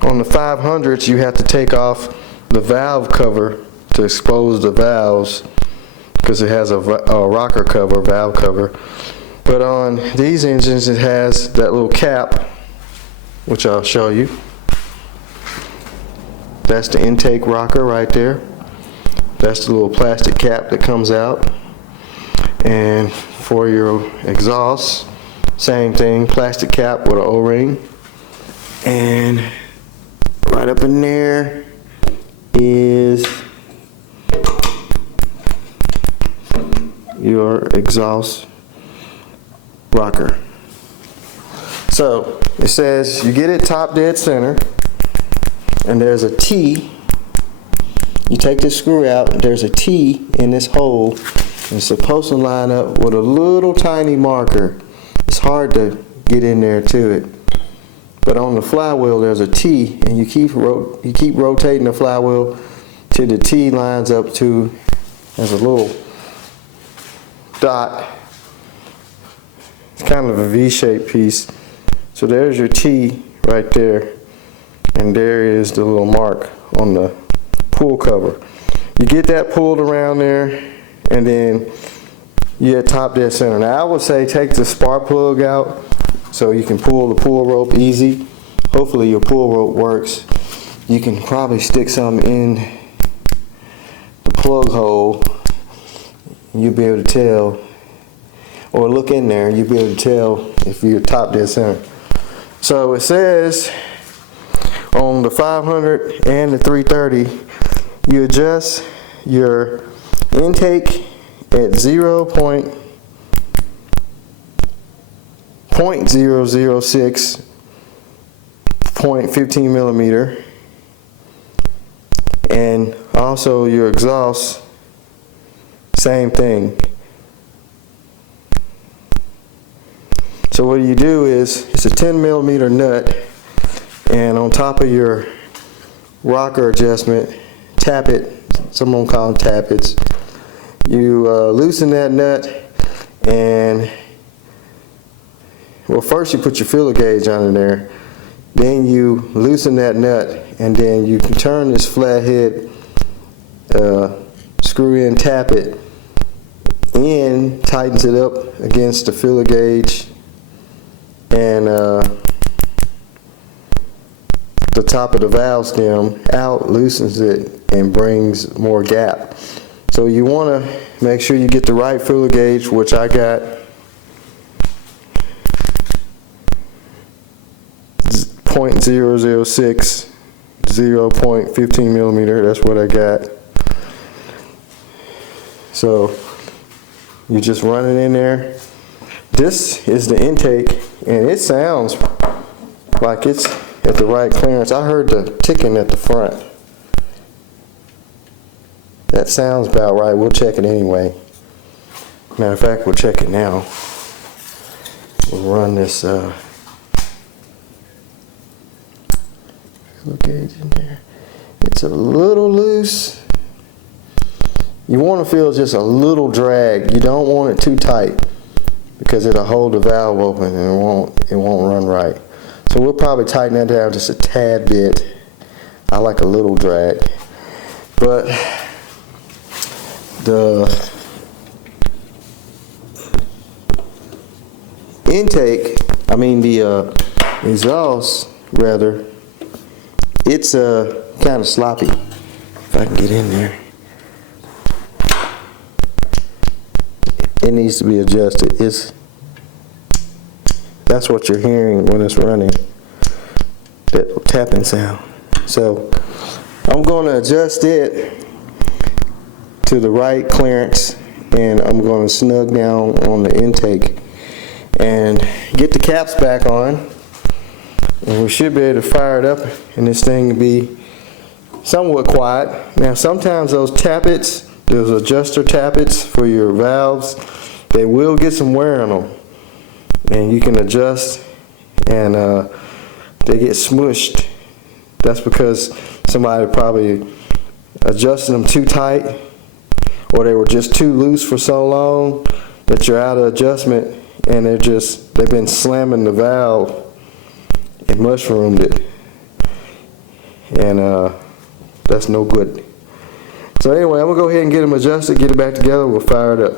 on the 500s you have to take off the valve cover to expose the valves, because it has a rocker cover, valve cover. But on these engines it has that little cap, which I'll show you. That's the intake rocker right there. That's the little plastic cap that comes out. And for your exhaust, same thing, plastic cap with an O-ring. And right up in there is your exhaust rocker. So it says you get it top dead center, and there's a T. You take this screw out, and there's a T in this hole. It's supposed to line up with a little tiny marker. It's hard to get in there to it. But on the flywheel there's a T, and you keep rotating the flywheel till the T lines up to, there's a little dot. It's kind of a V-shaped piece. So there's your T right there, and there is the little mark on the pull cover. You get that pulled around there, and then you at top dead center. Now I would say take the spark plug out so you can pull the pull rope easy. Hopefully your pull rope works. You can probably stick some in the plug hole. You'll be able to tell, or look in there, you'll be able to tell if you're top dead center. So it says on the 500 and the 330, you adjust your intake at 0.006.15 millimeter, and also your exhaust, same thing. So what you do is, it's a 10 millimeter nut, and on top of your rocker adjustment, tap it, someone call them tappets. You loosen that nut, and well, first you put your filler gauge under there, then you loosen that nut, and then you can turn this flathead screw in, tap it in, tightens it up against the filler gauge, and the top of the valve stem out, loosens it, and brings more gap. So you want to make sure you get the right filler gauge, which I got 0.006, 0.15 millimeter. That's what I got. So you just run it in there. This is the intake, and it sounds like it's at the right clearance. I heard the ticking at the front. That sounds about right. We'll check it anyway. Matter of fact, we'll check it now. We'll run this filler gauge in there. It's a little loose. You want to feel just a little drag. You don't want it too tight because it'll hold the valve open and it won't run right. So we'll probably tighten that down just a tad bit. I like a little drag. But the intake, the exhaust rather, it's kind of sloppy. If I can get in there. It needs to be adjusted. That's what you're hearing when it's running, that tapping sound. So I'm going to adjust it to the right clearance, and I'm going to snug down on the intake and get the caps back on, and we should be able to fire it up and this thing will be somewhat quiet. Now sometimes those tappets, those adjuster tappets for your valves, they will get some wear on them, and you can adjust and they get smushed. That's because somebody probably adjusted them too tight, or they were just too loose for so long that you're out of adjustment, and they've been slamming the valve and mushroomed it, and that's no good. So anyway, I'm gonna go ahead and get them adjusted, get it back together, we'll fire it up.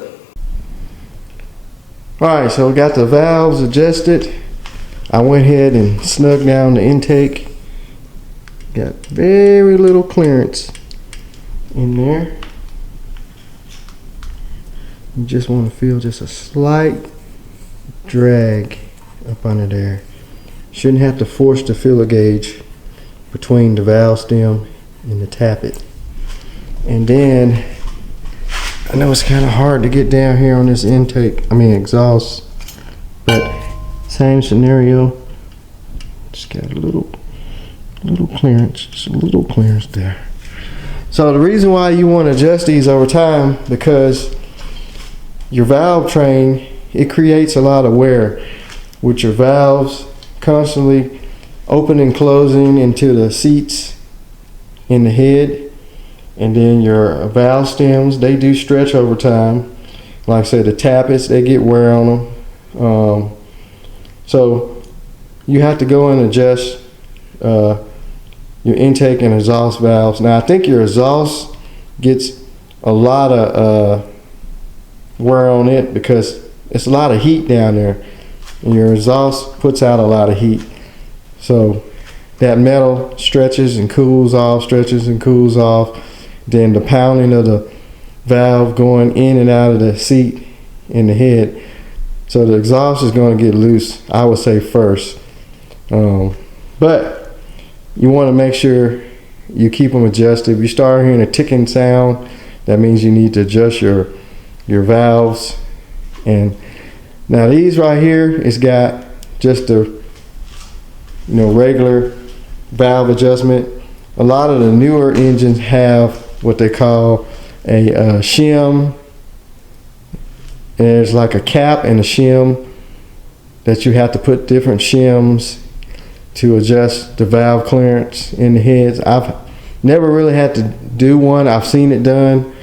Alright, so we got the valves adjusted. I went ahead and snugged down the intake. Got very little clearance in there. You just want to feel just a slight drag up under there. Shouldn't have to force the filler gauge between the valve stem and the tappet. And then I know it's kind of hard to get down here on this exhaust, but same scenario. Just got a little clearance, just a little clearance there. So the reason why you want to adjust these over time, because your valve train, it creates a lot of wear with your valves constantly opening and closing into the seats in the head. And then your valve stems, they do stretch over time. Like I said, the tappets, they get wear on them. So you have to go and adjust your intake and exhaust valves. Now I think your exhaust gets a lot of wear on it because it's a lot of heat down there, and your exhaust puts out a lot of heat. So that metal stretches and cools off, stretches and cools off. Then the pounding of the valve going in and out of the seat in the head. So the exhaust is going to get loose, I would say, first. But you want to make sure you keep them adjusted. If you start hearing a ticking sound, that means you need to adjust your valves. And now these right here, it's got just the regular valve adjustment. A lot of the newer engines have what they call a shim. And there's like a cap and a shim that you have to put different shims to adjust the valve clearance in the heads. I've never really had to do one. I've seen it done,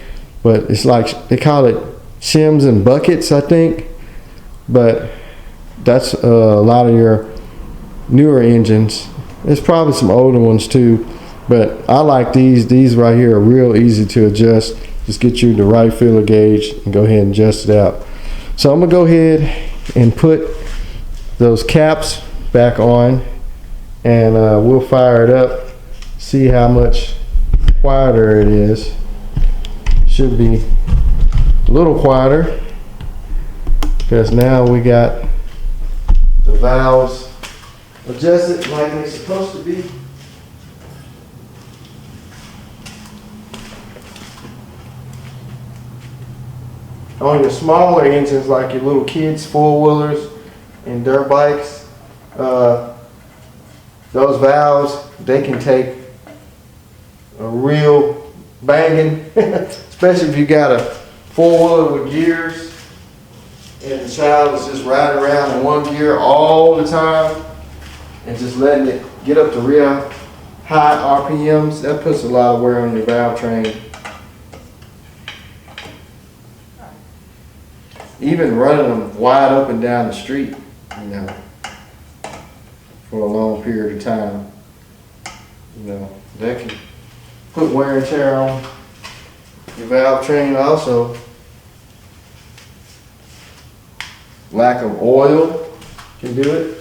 but it's like they call it shims and buckets, I think. But that's a lot of your newer engines. There's probably some older ones too. But I like these. These right here are real easy to adjust. Just get you the right filler gauge and go ahead and adjust it out. So I'm gonna go ahead and put those caps back on, and we'll fire it up, see how much quieter it is. Should be a little quieter because now we got the valves adjusted like they're supposed to be. On your smaller engines, like your little kids' four-wheelers and dirt bikes, those valves, they can take a real banging. especially if you got a four-wheeler with gears and the child is just riding around in one gear all the time and just letting it get up to real high RPMs. That puts a lot of wear on your valve train. Even running them wide up and down the street, you know, for a long period of time, you know, that can put wear and tear on your valve train. Also, lack of oil can do it.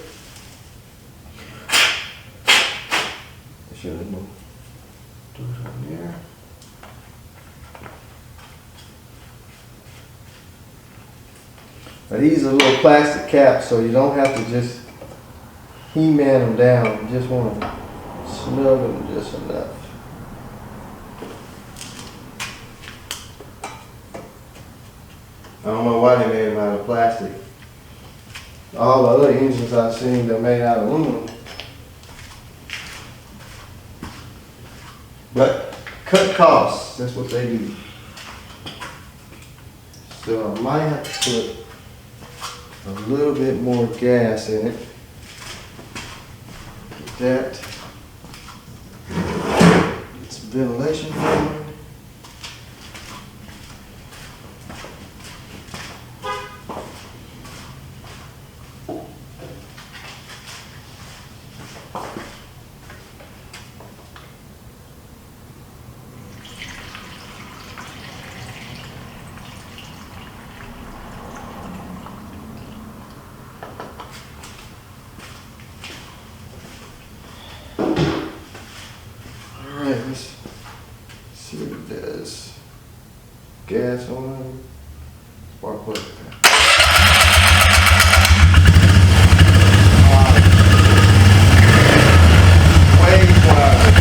Should have moved. Do it on there. Now these are little plastic caps, so you don't have to just He-Man them down. You just want to snug them just enough. I don't know why they made them out of plastic. All the other engines I've seen, they're made out of aluminum. But cut costs, that's what they do. So I might have to put a little bit more gas in it. Get that. Get some ventilation going. Let's see what it does. Gas on, spark plug. Way quieter.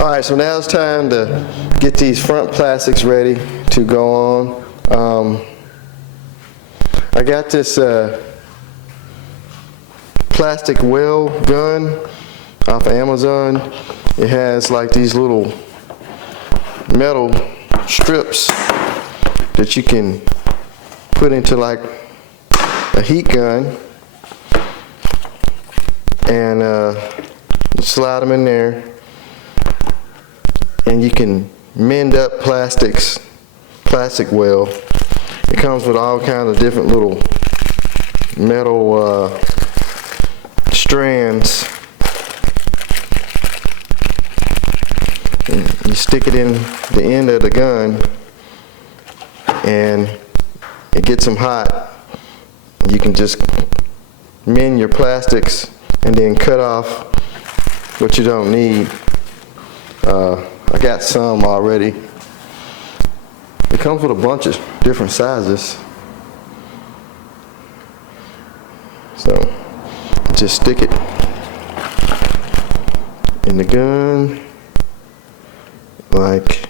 Alright, so now it's time to get these front plastics ready to go on. I got this plastic well gun off of Amazon. It has like these little metal strips that you can put into like a heat gun and slide them in there. And you can mend up plastic well. It comes with all kinds of different little metal strands. And you stick it in the end of the gun and it gets them hot. You can just mend your plastics and then cut off what you don't need. I got some already. It comes with a bunch of different sizes. So just stick it in the gun, like,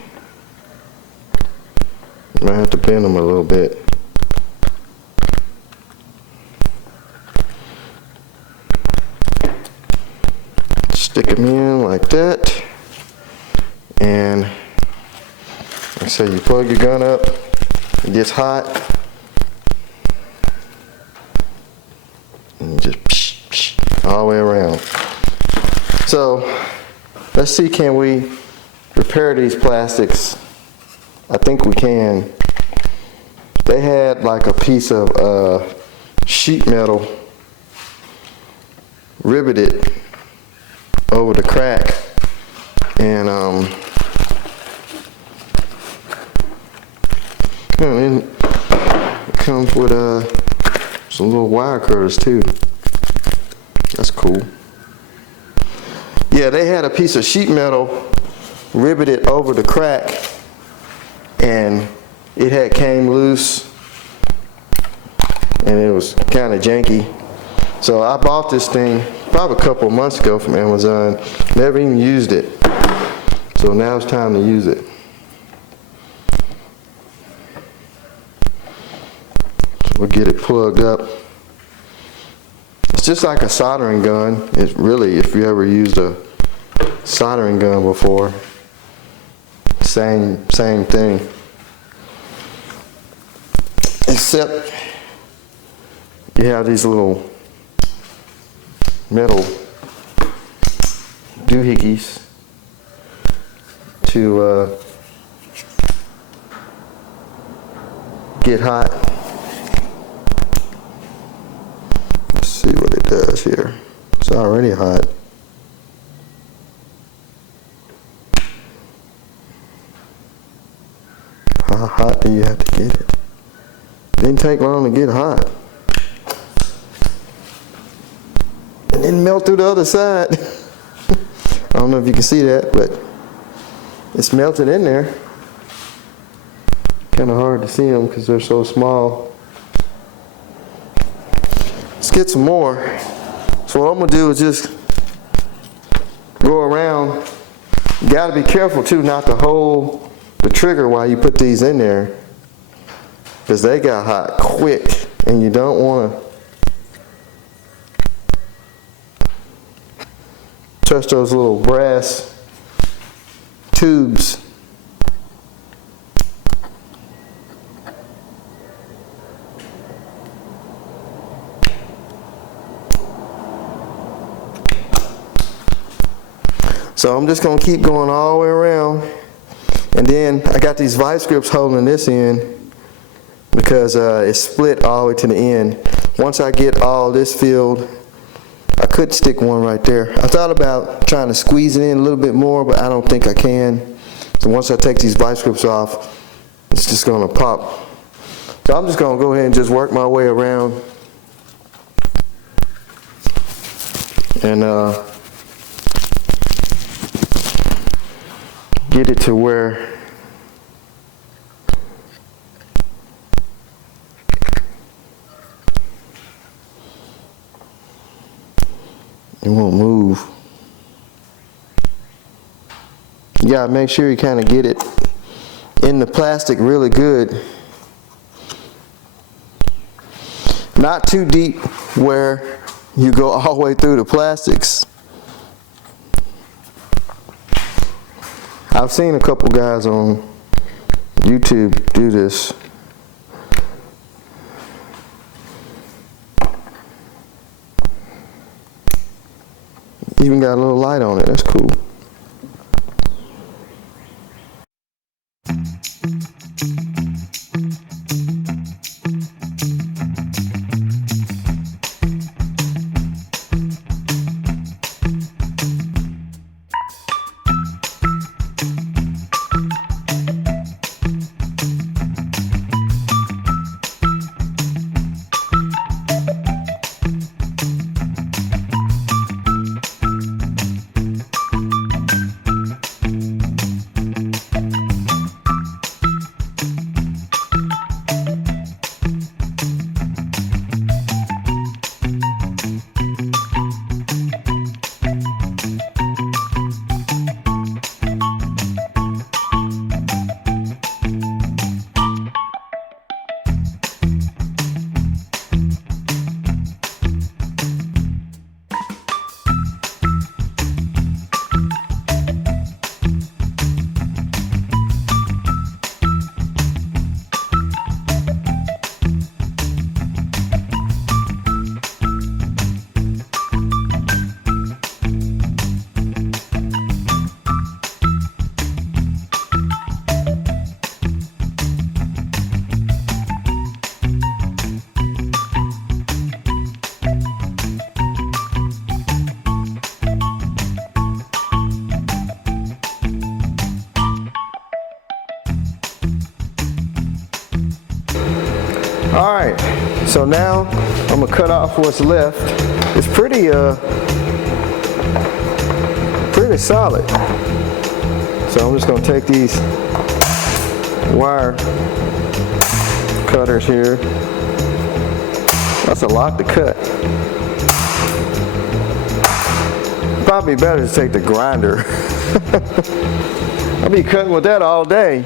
I might have to bend them a little bit. Stick them in like that, and so you plug your gun up, it gets hot, and just psh, psh, all the way around. So let's see, can we repair these plastics? I think we can. They had like a piece of sheet metal riveted over the crack, and it comes with some little wire cutters too. That's cool. Yeah, they had a piece of sheet metal riveted over the crack, and it had came loose, and it was kind of janky. So I bought this thing probably a couple of months ago from Amazon. Never even used it. So now it's time to use it. So we'll get it plugged up. It's just like a soldering gun. It's really, if you ever used a soldering gun before, same thing. Except you have these little metal doohickeys to get hot. Let's see what it does here. It's already hot. How hot do you have to get it? It didn't take long to get hot. And then melt through the other side. I don't know if you can see that, but it's melted in there. Kind of hard to see them because they're so small. Let's get some more. So what I'm gonna do is just go around. You gotta be careful too not to hold the trigger while you put these in there, because they got hot quick, and you don't want to touch those little brass tubes. So I'm just going to keep going all the way around, and then I got these vice grips holding this in because it's split all the way to the end. Once I get all this filled, I could stick one right there. I thought about trying to squeeze it in a little bit more, but I don't think I can. So once I take these vice grips off, it's just going to pop. So I'm just going to go ahead and just work my way around and get it to where it won't move. You gotta make sure you kind of get it in the plastic really good. Not too deep where you go all the way through the plastics. I've seen a couple guys on YouTube do this. Even got a little light on it. That's cool. All right, so now I'm gonna cut off what's left. It's pretty solid. So I'm just gonna take these wire cutters here. That's a lot to cut. Probably better to take the grinder. I'll be cutting with that all day.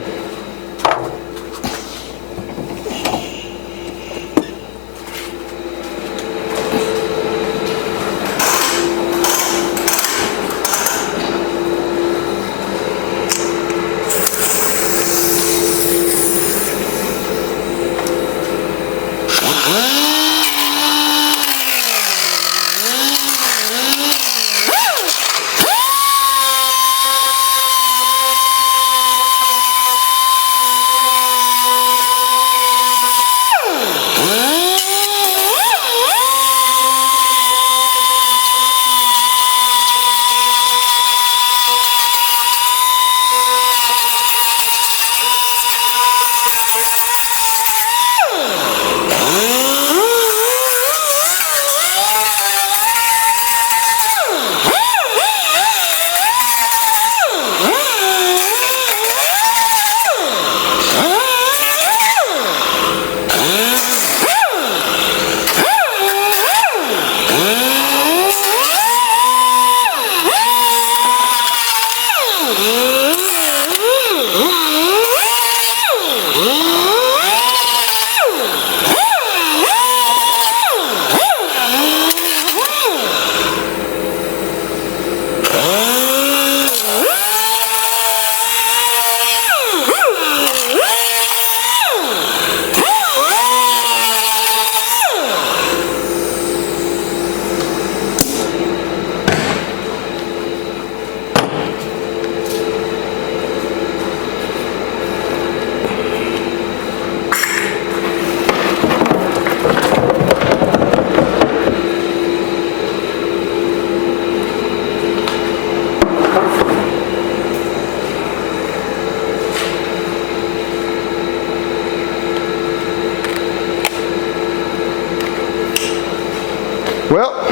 Well,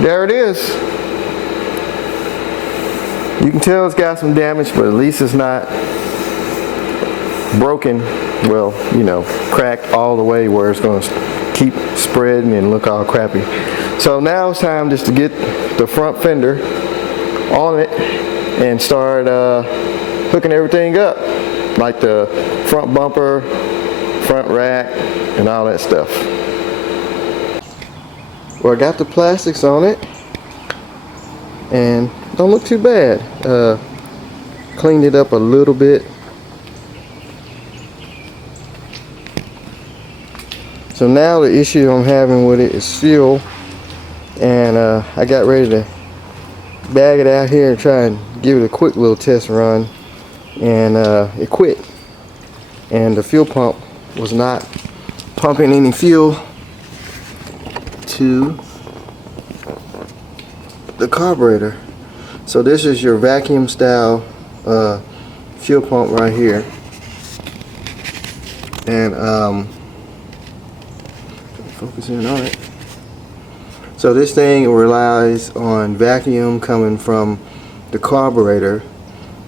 there it is. You can tell it's got some damage, but at least it's not broken, well, you know, cracked all the way where it's going to keep spreading and look all crappy. So now it's time just to get the front fender on it and start hooking everything up, like the front bumper, front rack, and all that stuff. Well, I got the plastics on it and don't look too bad. Cleaned it up a little bit. So now the issue I'm having with it is fuel, and I got ready to bag it out here and try and give it a quick little test run, and it quit, and the fuel pump was not pumping any fuel to the carburetor. So this is your vacuum style fuel pump right here, and focus in on it. So this thing relies on vacuum coming from the carburetor,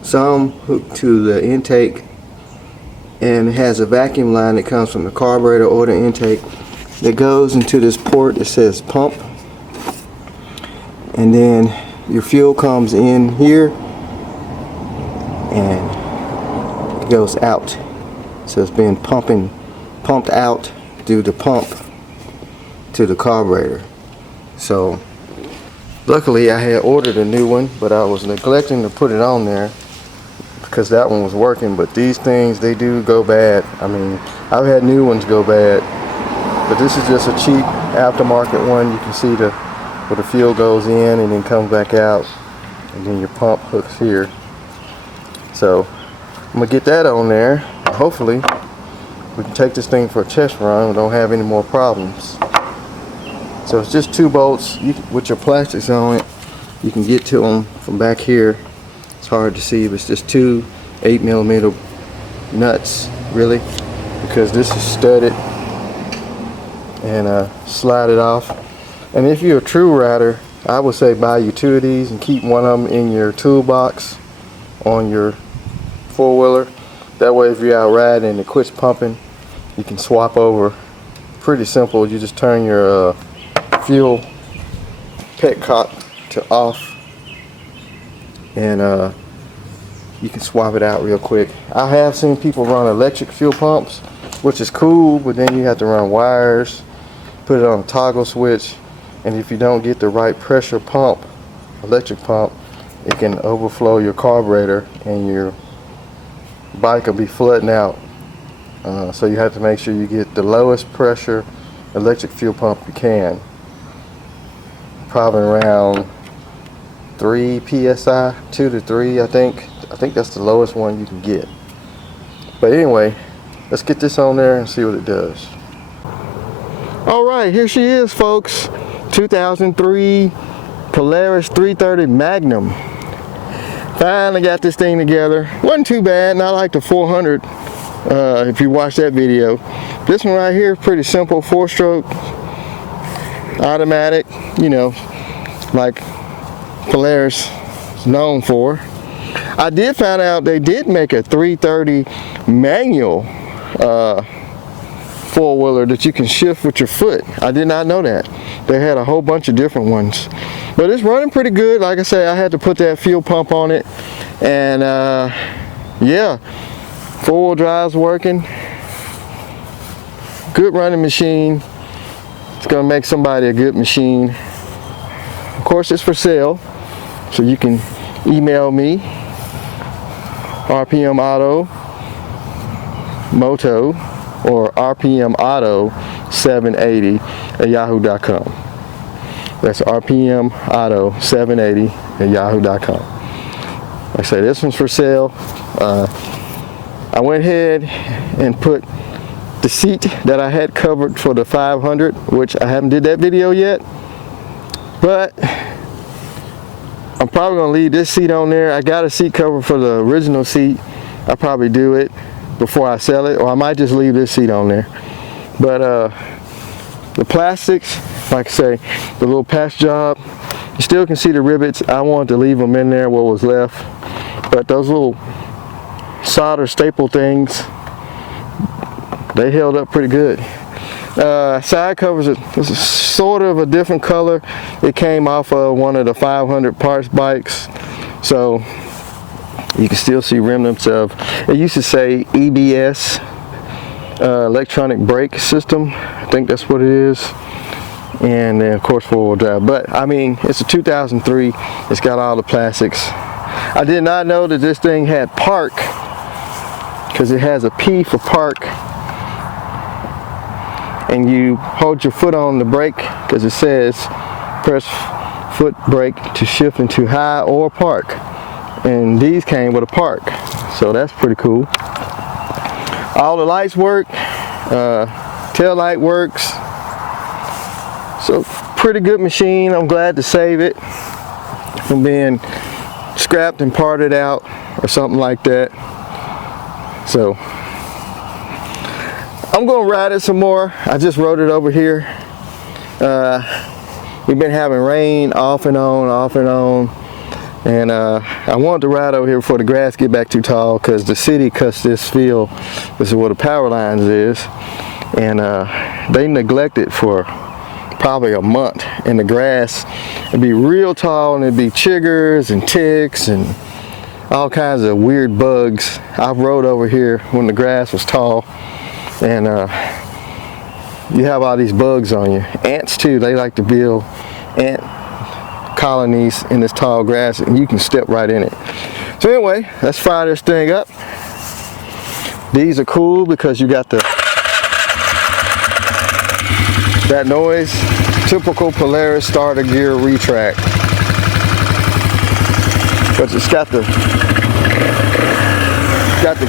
some hooked to the intake, and it has a vacuum line that comes from the carburetor or the intake that goes into this port that says pump, and then your fuel comes in here and it goes out. So it's being pumped out through the pump to the carburetor. So luckily I had ordered a new one, but I was neglecting to put it on there because that one was working. But these things, they do go bad. I mean, I've had new ones go bad, but this is just a cheap aftermarket one. You can see where the fuel goes in and then comes back out, and then your pump hooks here. So I'm gonna get that on there. Hopefully we can take this thing for a test run and don't have any more problems. So it's just 2 bolts with your plastics on it. You can get to them from back here. It's hard to see, but it's just 2 8mm nuts, really, because this is studded and slide it off. And if you're a true rider, I would say buy you 2 of these and keep one of them in your toolbox on your four-wheeler. That way if you're out riding and it quits pumping, you can swap over. Pretty simple. You just turn your fuel petcock to off, and you can swap it out real quick. I have seen people run electric fuel pumps, which is cool, but then you have to run wires, put it on a toggle switch, and if you don't get the right pressure pump, electric pump, it can overflow your carburetor and your bike will be flooding out. So you have to make sure you get the lowest pressure electric fuel pump you can. Probably around 3 psi, 2 to 3, I think that's the lowest one you can get. But anyway, let's get this on there and see what it does. All right, here she is, folks. 2003 Polaris 330 Magnum. Finally got this thing together. Wasn't too bad, not like the 400 if you watch that video. This one right here, pretty simple, 4-stroke automatic, you know, like Polaris is known for. I did find out they did make a 330 manual four-wheeler that you can shift with your foot. I did not know that. They had a whole bunch of different ones, but it's running pretty good. Like I say, I had to put that fuel pump on it, and yeah, 4-wheel drive's working. Good running machine. It's gonna make somebody a good machine. Of course, it's for sale, so you can email me, RPM Auto Moto, or RPM Auto 780 at yahoo.com. That's RPM Auto 780 at yahoo.com. Like I say, this one's for sale. I went ahead and put the seat that I had covered for the 500, which I haven't did that video yet, but I'm probably gonna leave this seat on there. I got a seat cover for the original seat. I'll probably do it before I sell it, or I might just leave this seat on there. But the plastics, like I say, the little patch job, you still can see the rivets. I wanted to leave them in there, what was left, but those little solder staple things, they held up pretty good. Side covers is sort of a different color. It came off of one of the 500 parts bikes, so you can still see remnants of, it used to say EBS, electronic brake system. I think that's what it is. And then of course 4-wheel drive. But I mean, it's a 2003. It's got all the plastics. I did not know that this thing had park, because it has a P for park. And you hold your foot on the brake, because it says press foot brake to shift into high or park. And these came with a park, so that's pretty cool. All the lights work, tail light works, so pretty good machine. I'm glad to save it from being scrapped and parted out or something like that. So I'm gonna ride it some more. I just rode it over here. We've been having rain off and on, and I wanted to ride over here before the grass get back too tall, because the city cuts this field. This is where the power lines is, and they neglect it for probably a month, and the grass would be real tall, and it'd be chiggers and ticks and all kinds of weird bugs. I rode over here when the grass was tall, and you have all these bugs on you. Ants too, they like to build ant colonies in this tall grass, and you can step right in it. So anyway, let's fire this thing up. These are cool because you got that noise, typical Polaris starter gear retract. But it's got the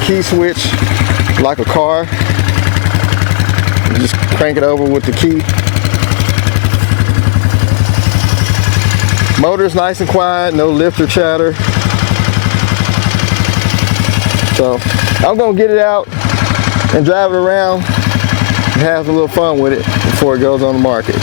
key switch like a car. You just crank it over with the key. Motor's nice and quiet, no lift or chatter. So I'm gonna get it out and drive it around, have a little fun with it before it goes on the market.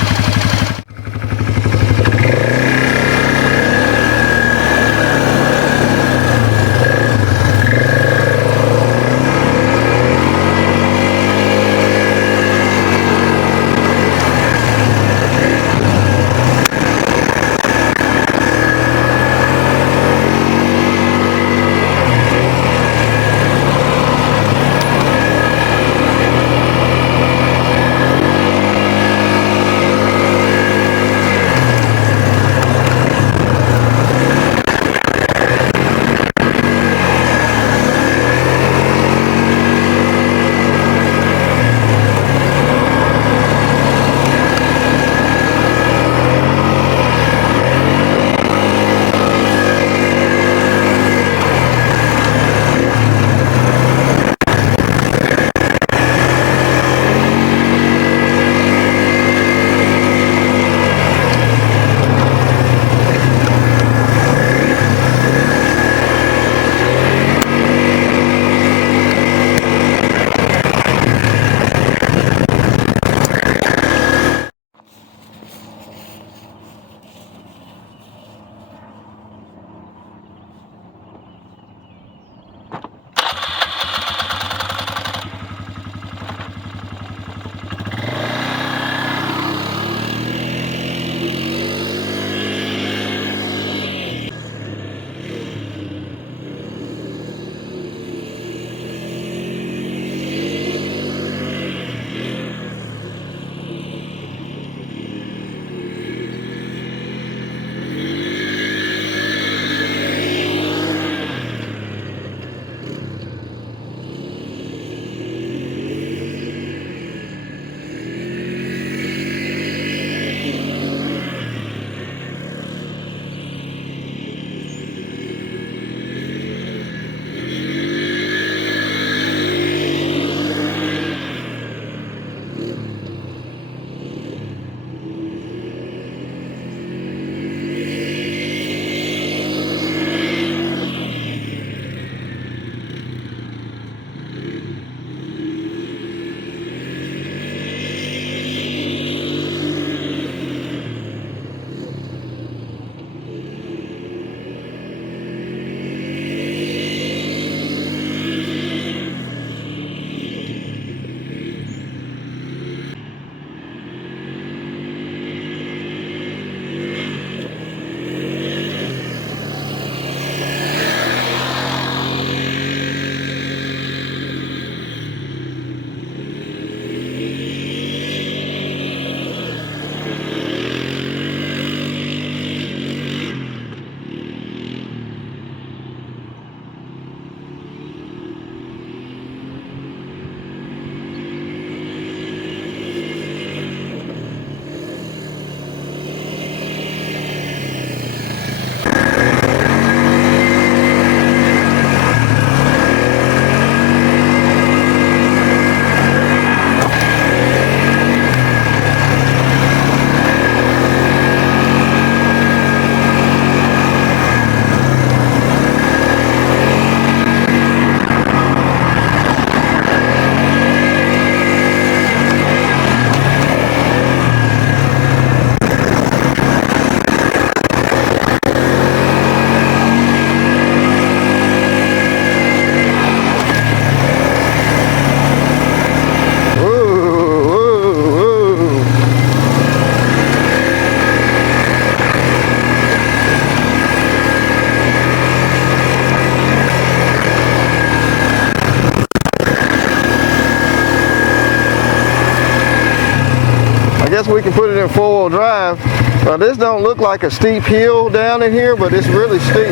guess we can put it in four-wheel drive. Now this don't look like a steep hill down in here, but it's really steep.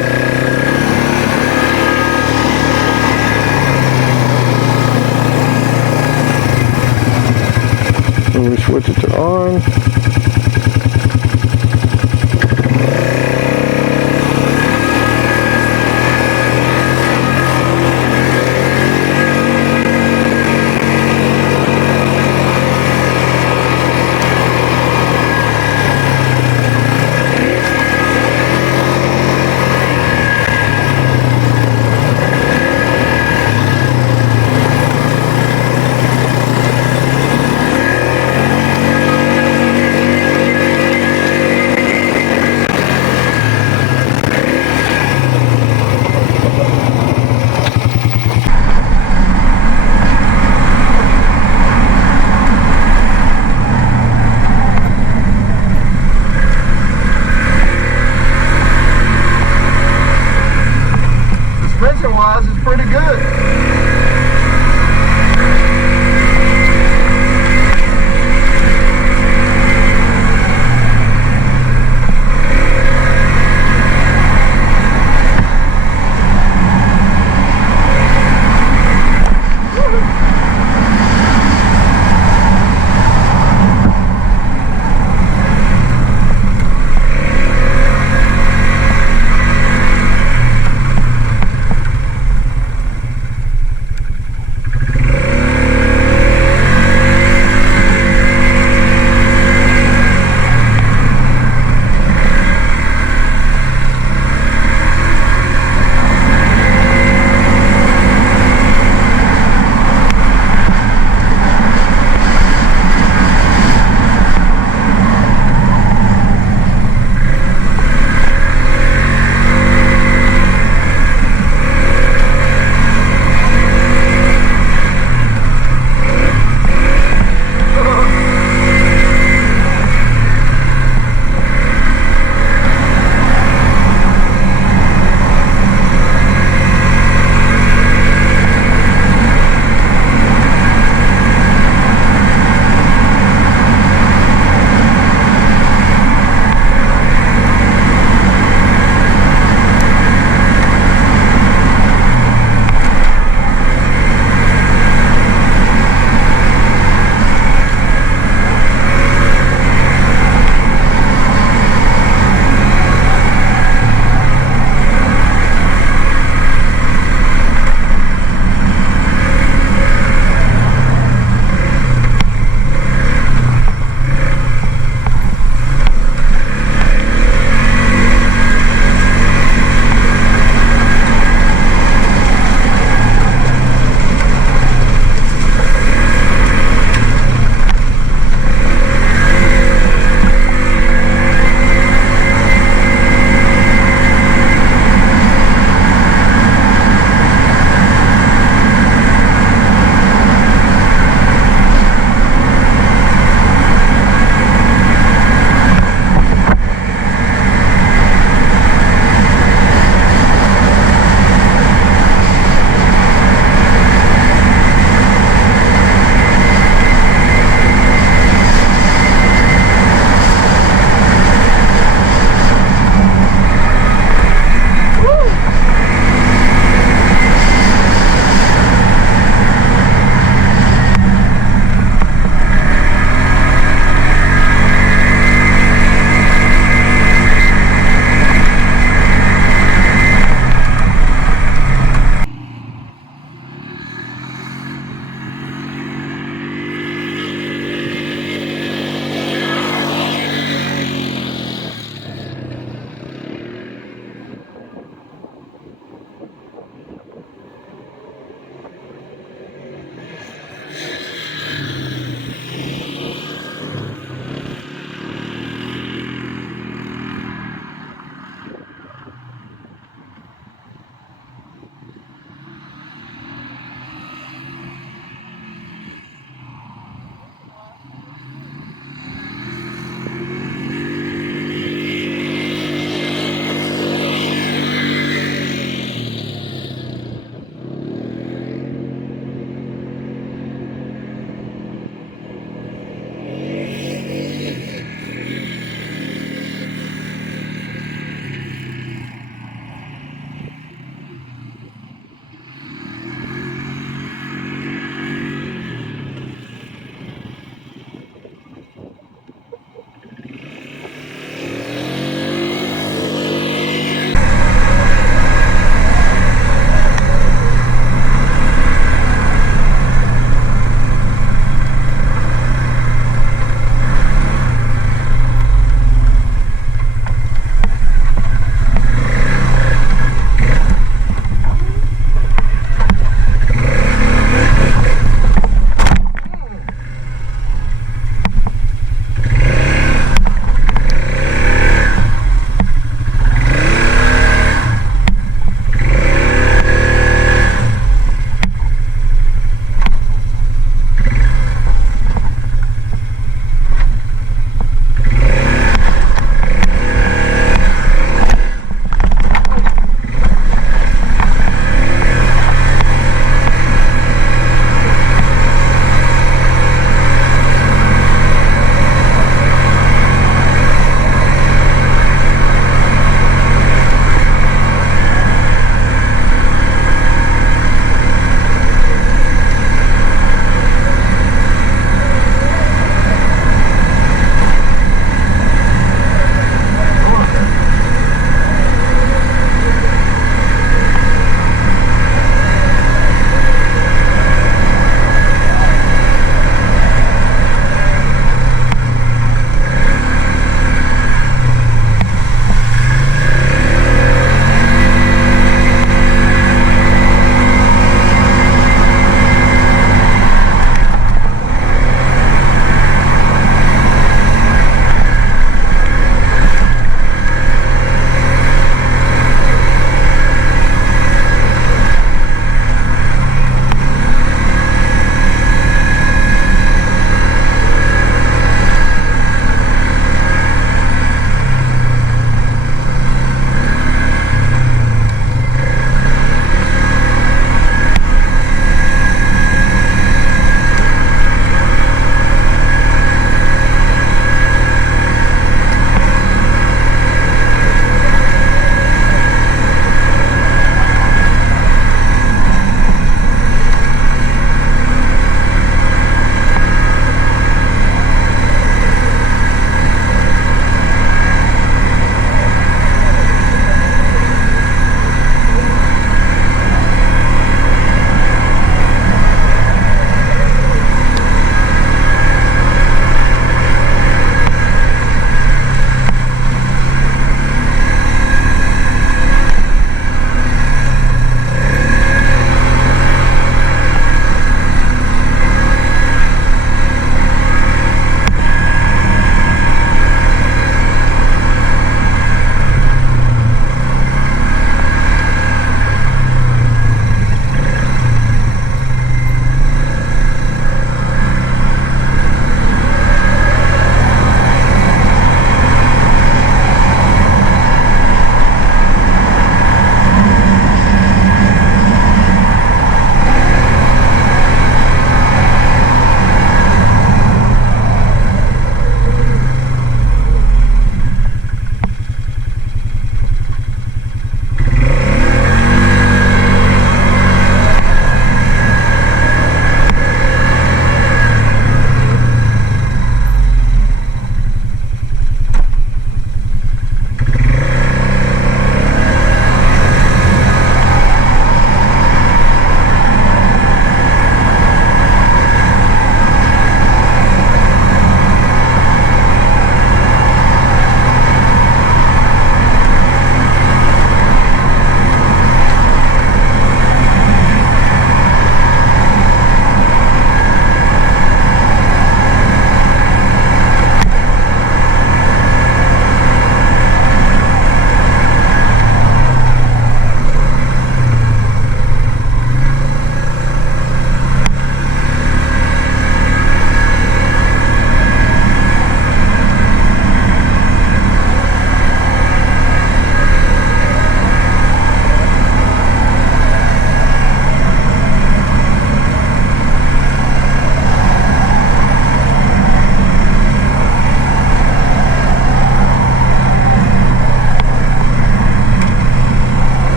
And we switch it to on.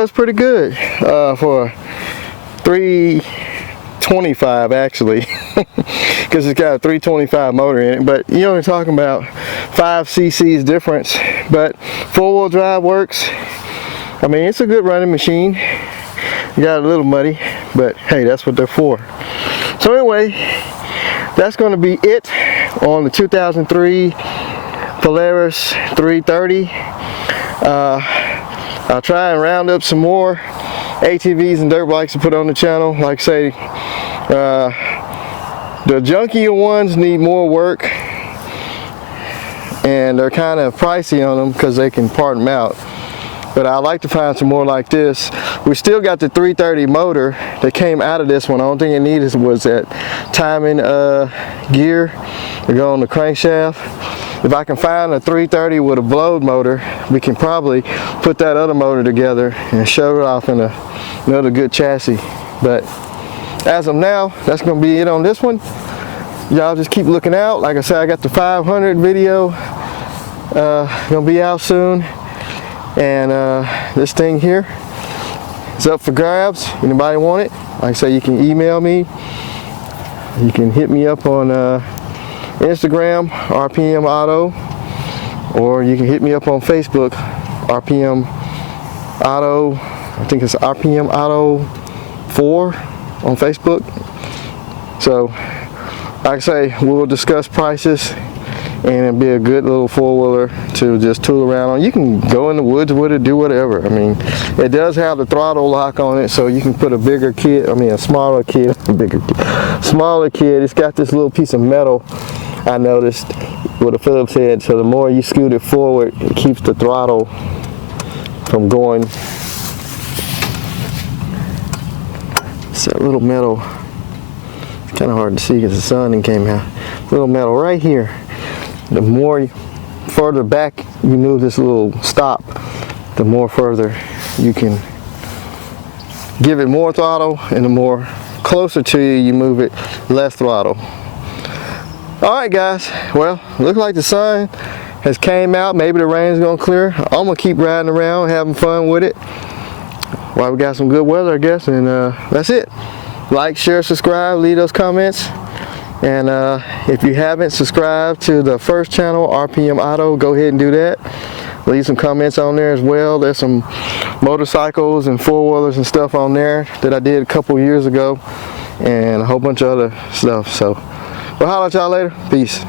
does pretty good for 325 actually, because it's got a 325 motor in it. But you're only talking about 5 cc's difference. But four-wheel drive works. I mean, it's a good running machine. You got a little muddy, but hey, that's what they're for. So anyway, that's going to be it on the 2003 Polaris 330. I'll try and round up some more ATVs and dirt bikes to put on the channel. Like I say, the junkier ones need more work, and they're kind of pricey on them because they can part them out. But I like to find some more like this. We still got the 330 motor that came out of this one. The only thing it needed was that timing gear to go on the crankshaft. If I can find a 330 with a blowed motor, we can probably put that other motor together and shove it off in another good chassis. But as of now, that's going to be it on this one. Y'all just keep looking out. Like I said, I got the 500 video going to be out soon. And this thing here is up for grabs. Anybody want it? Like I say, you can email me. You can hit me up on Instagram, RPM Auto, or you can hit me up on Facebook, RPM Auto. I think it's RPM Auto 4 on Facebook. So, like I say, we'll discuss prices, and it'll be a good little four-wheeler to just tool around on. You can go in the woods with it, do whatever. I mean, it does have the throttle lock on it, so you can put a bigger kid, a smaller kid, smaller kid. It's got this little piece of metal, I noticed, with a Phillips head, so the more you scoot it forward, it keeps the throttle from going. It's that little metal. It's kind of hard to see because the sun came out. Little metal right here. The more further back you move this little stop, the more further you can give it more throttle, and the more closer to you move it, less throttle. Alright guys, well, looks like the sun has came out. Maybe the rain's gonna clear. I'm gonna keep riding around, having fun with it while we got some good weather, I guess. And that's it. Like, share, subscribe, leave those comments. And if you haven't subscribed to the first channel, RPM Auto, go ahead and do that. Leave some comments on there as well. There's some motorcycles and four-wheelers and stuff on there that I did a couple years ago, and a whole bunch of other stuff. So we'll holler at y'all later. Peace.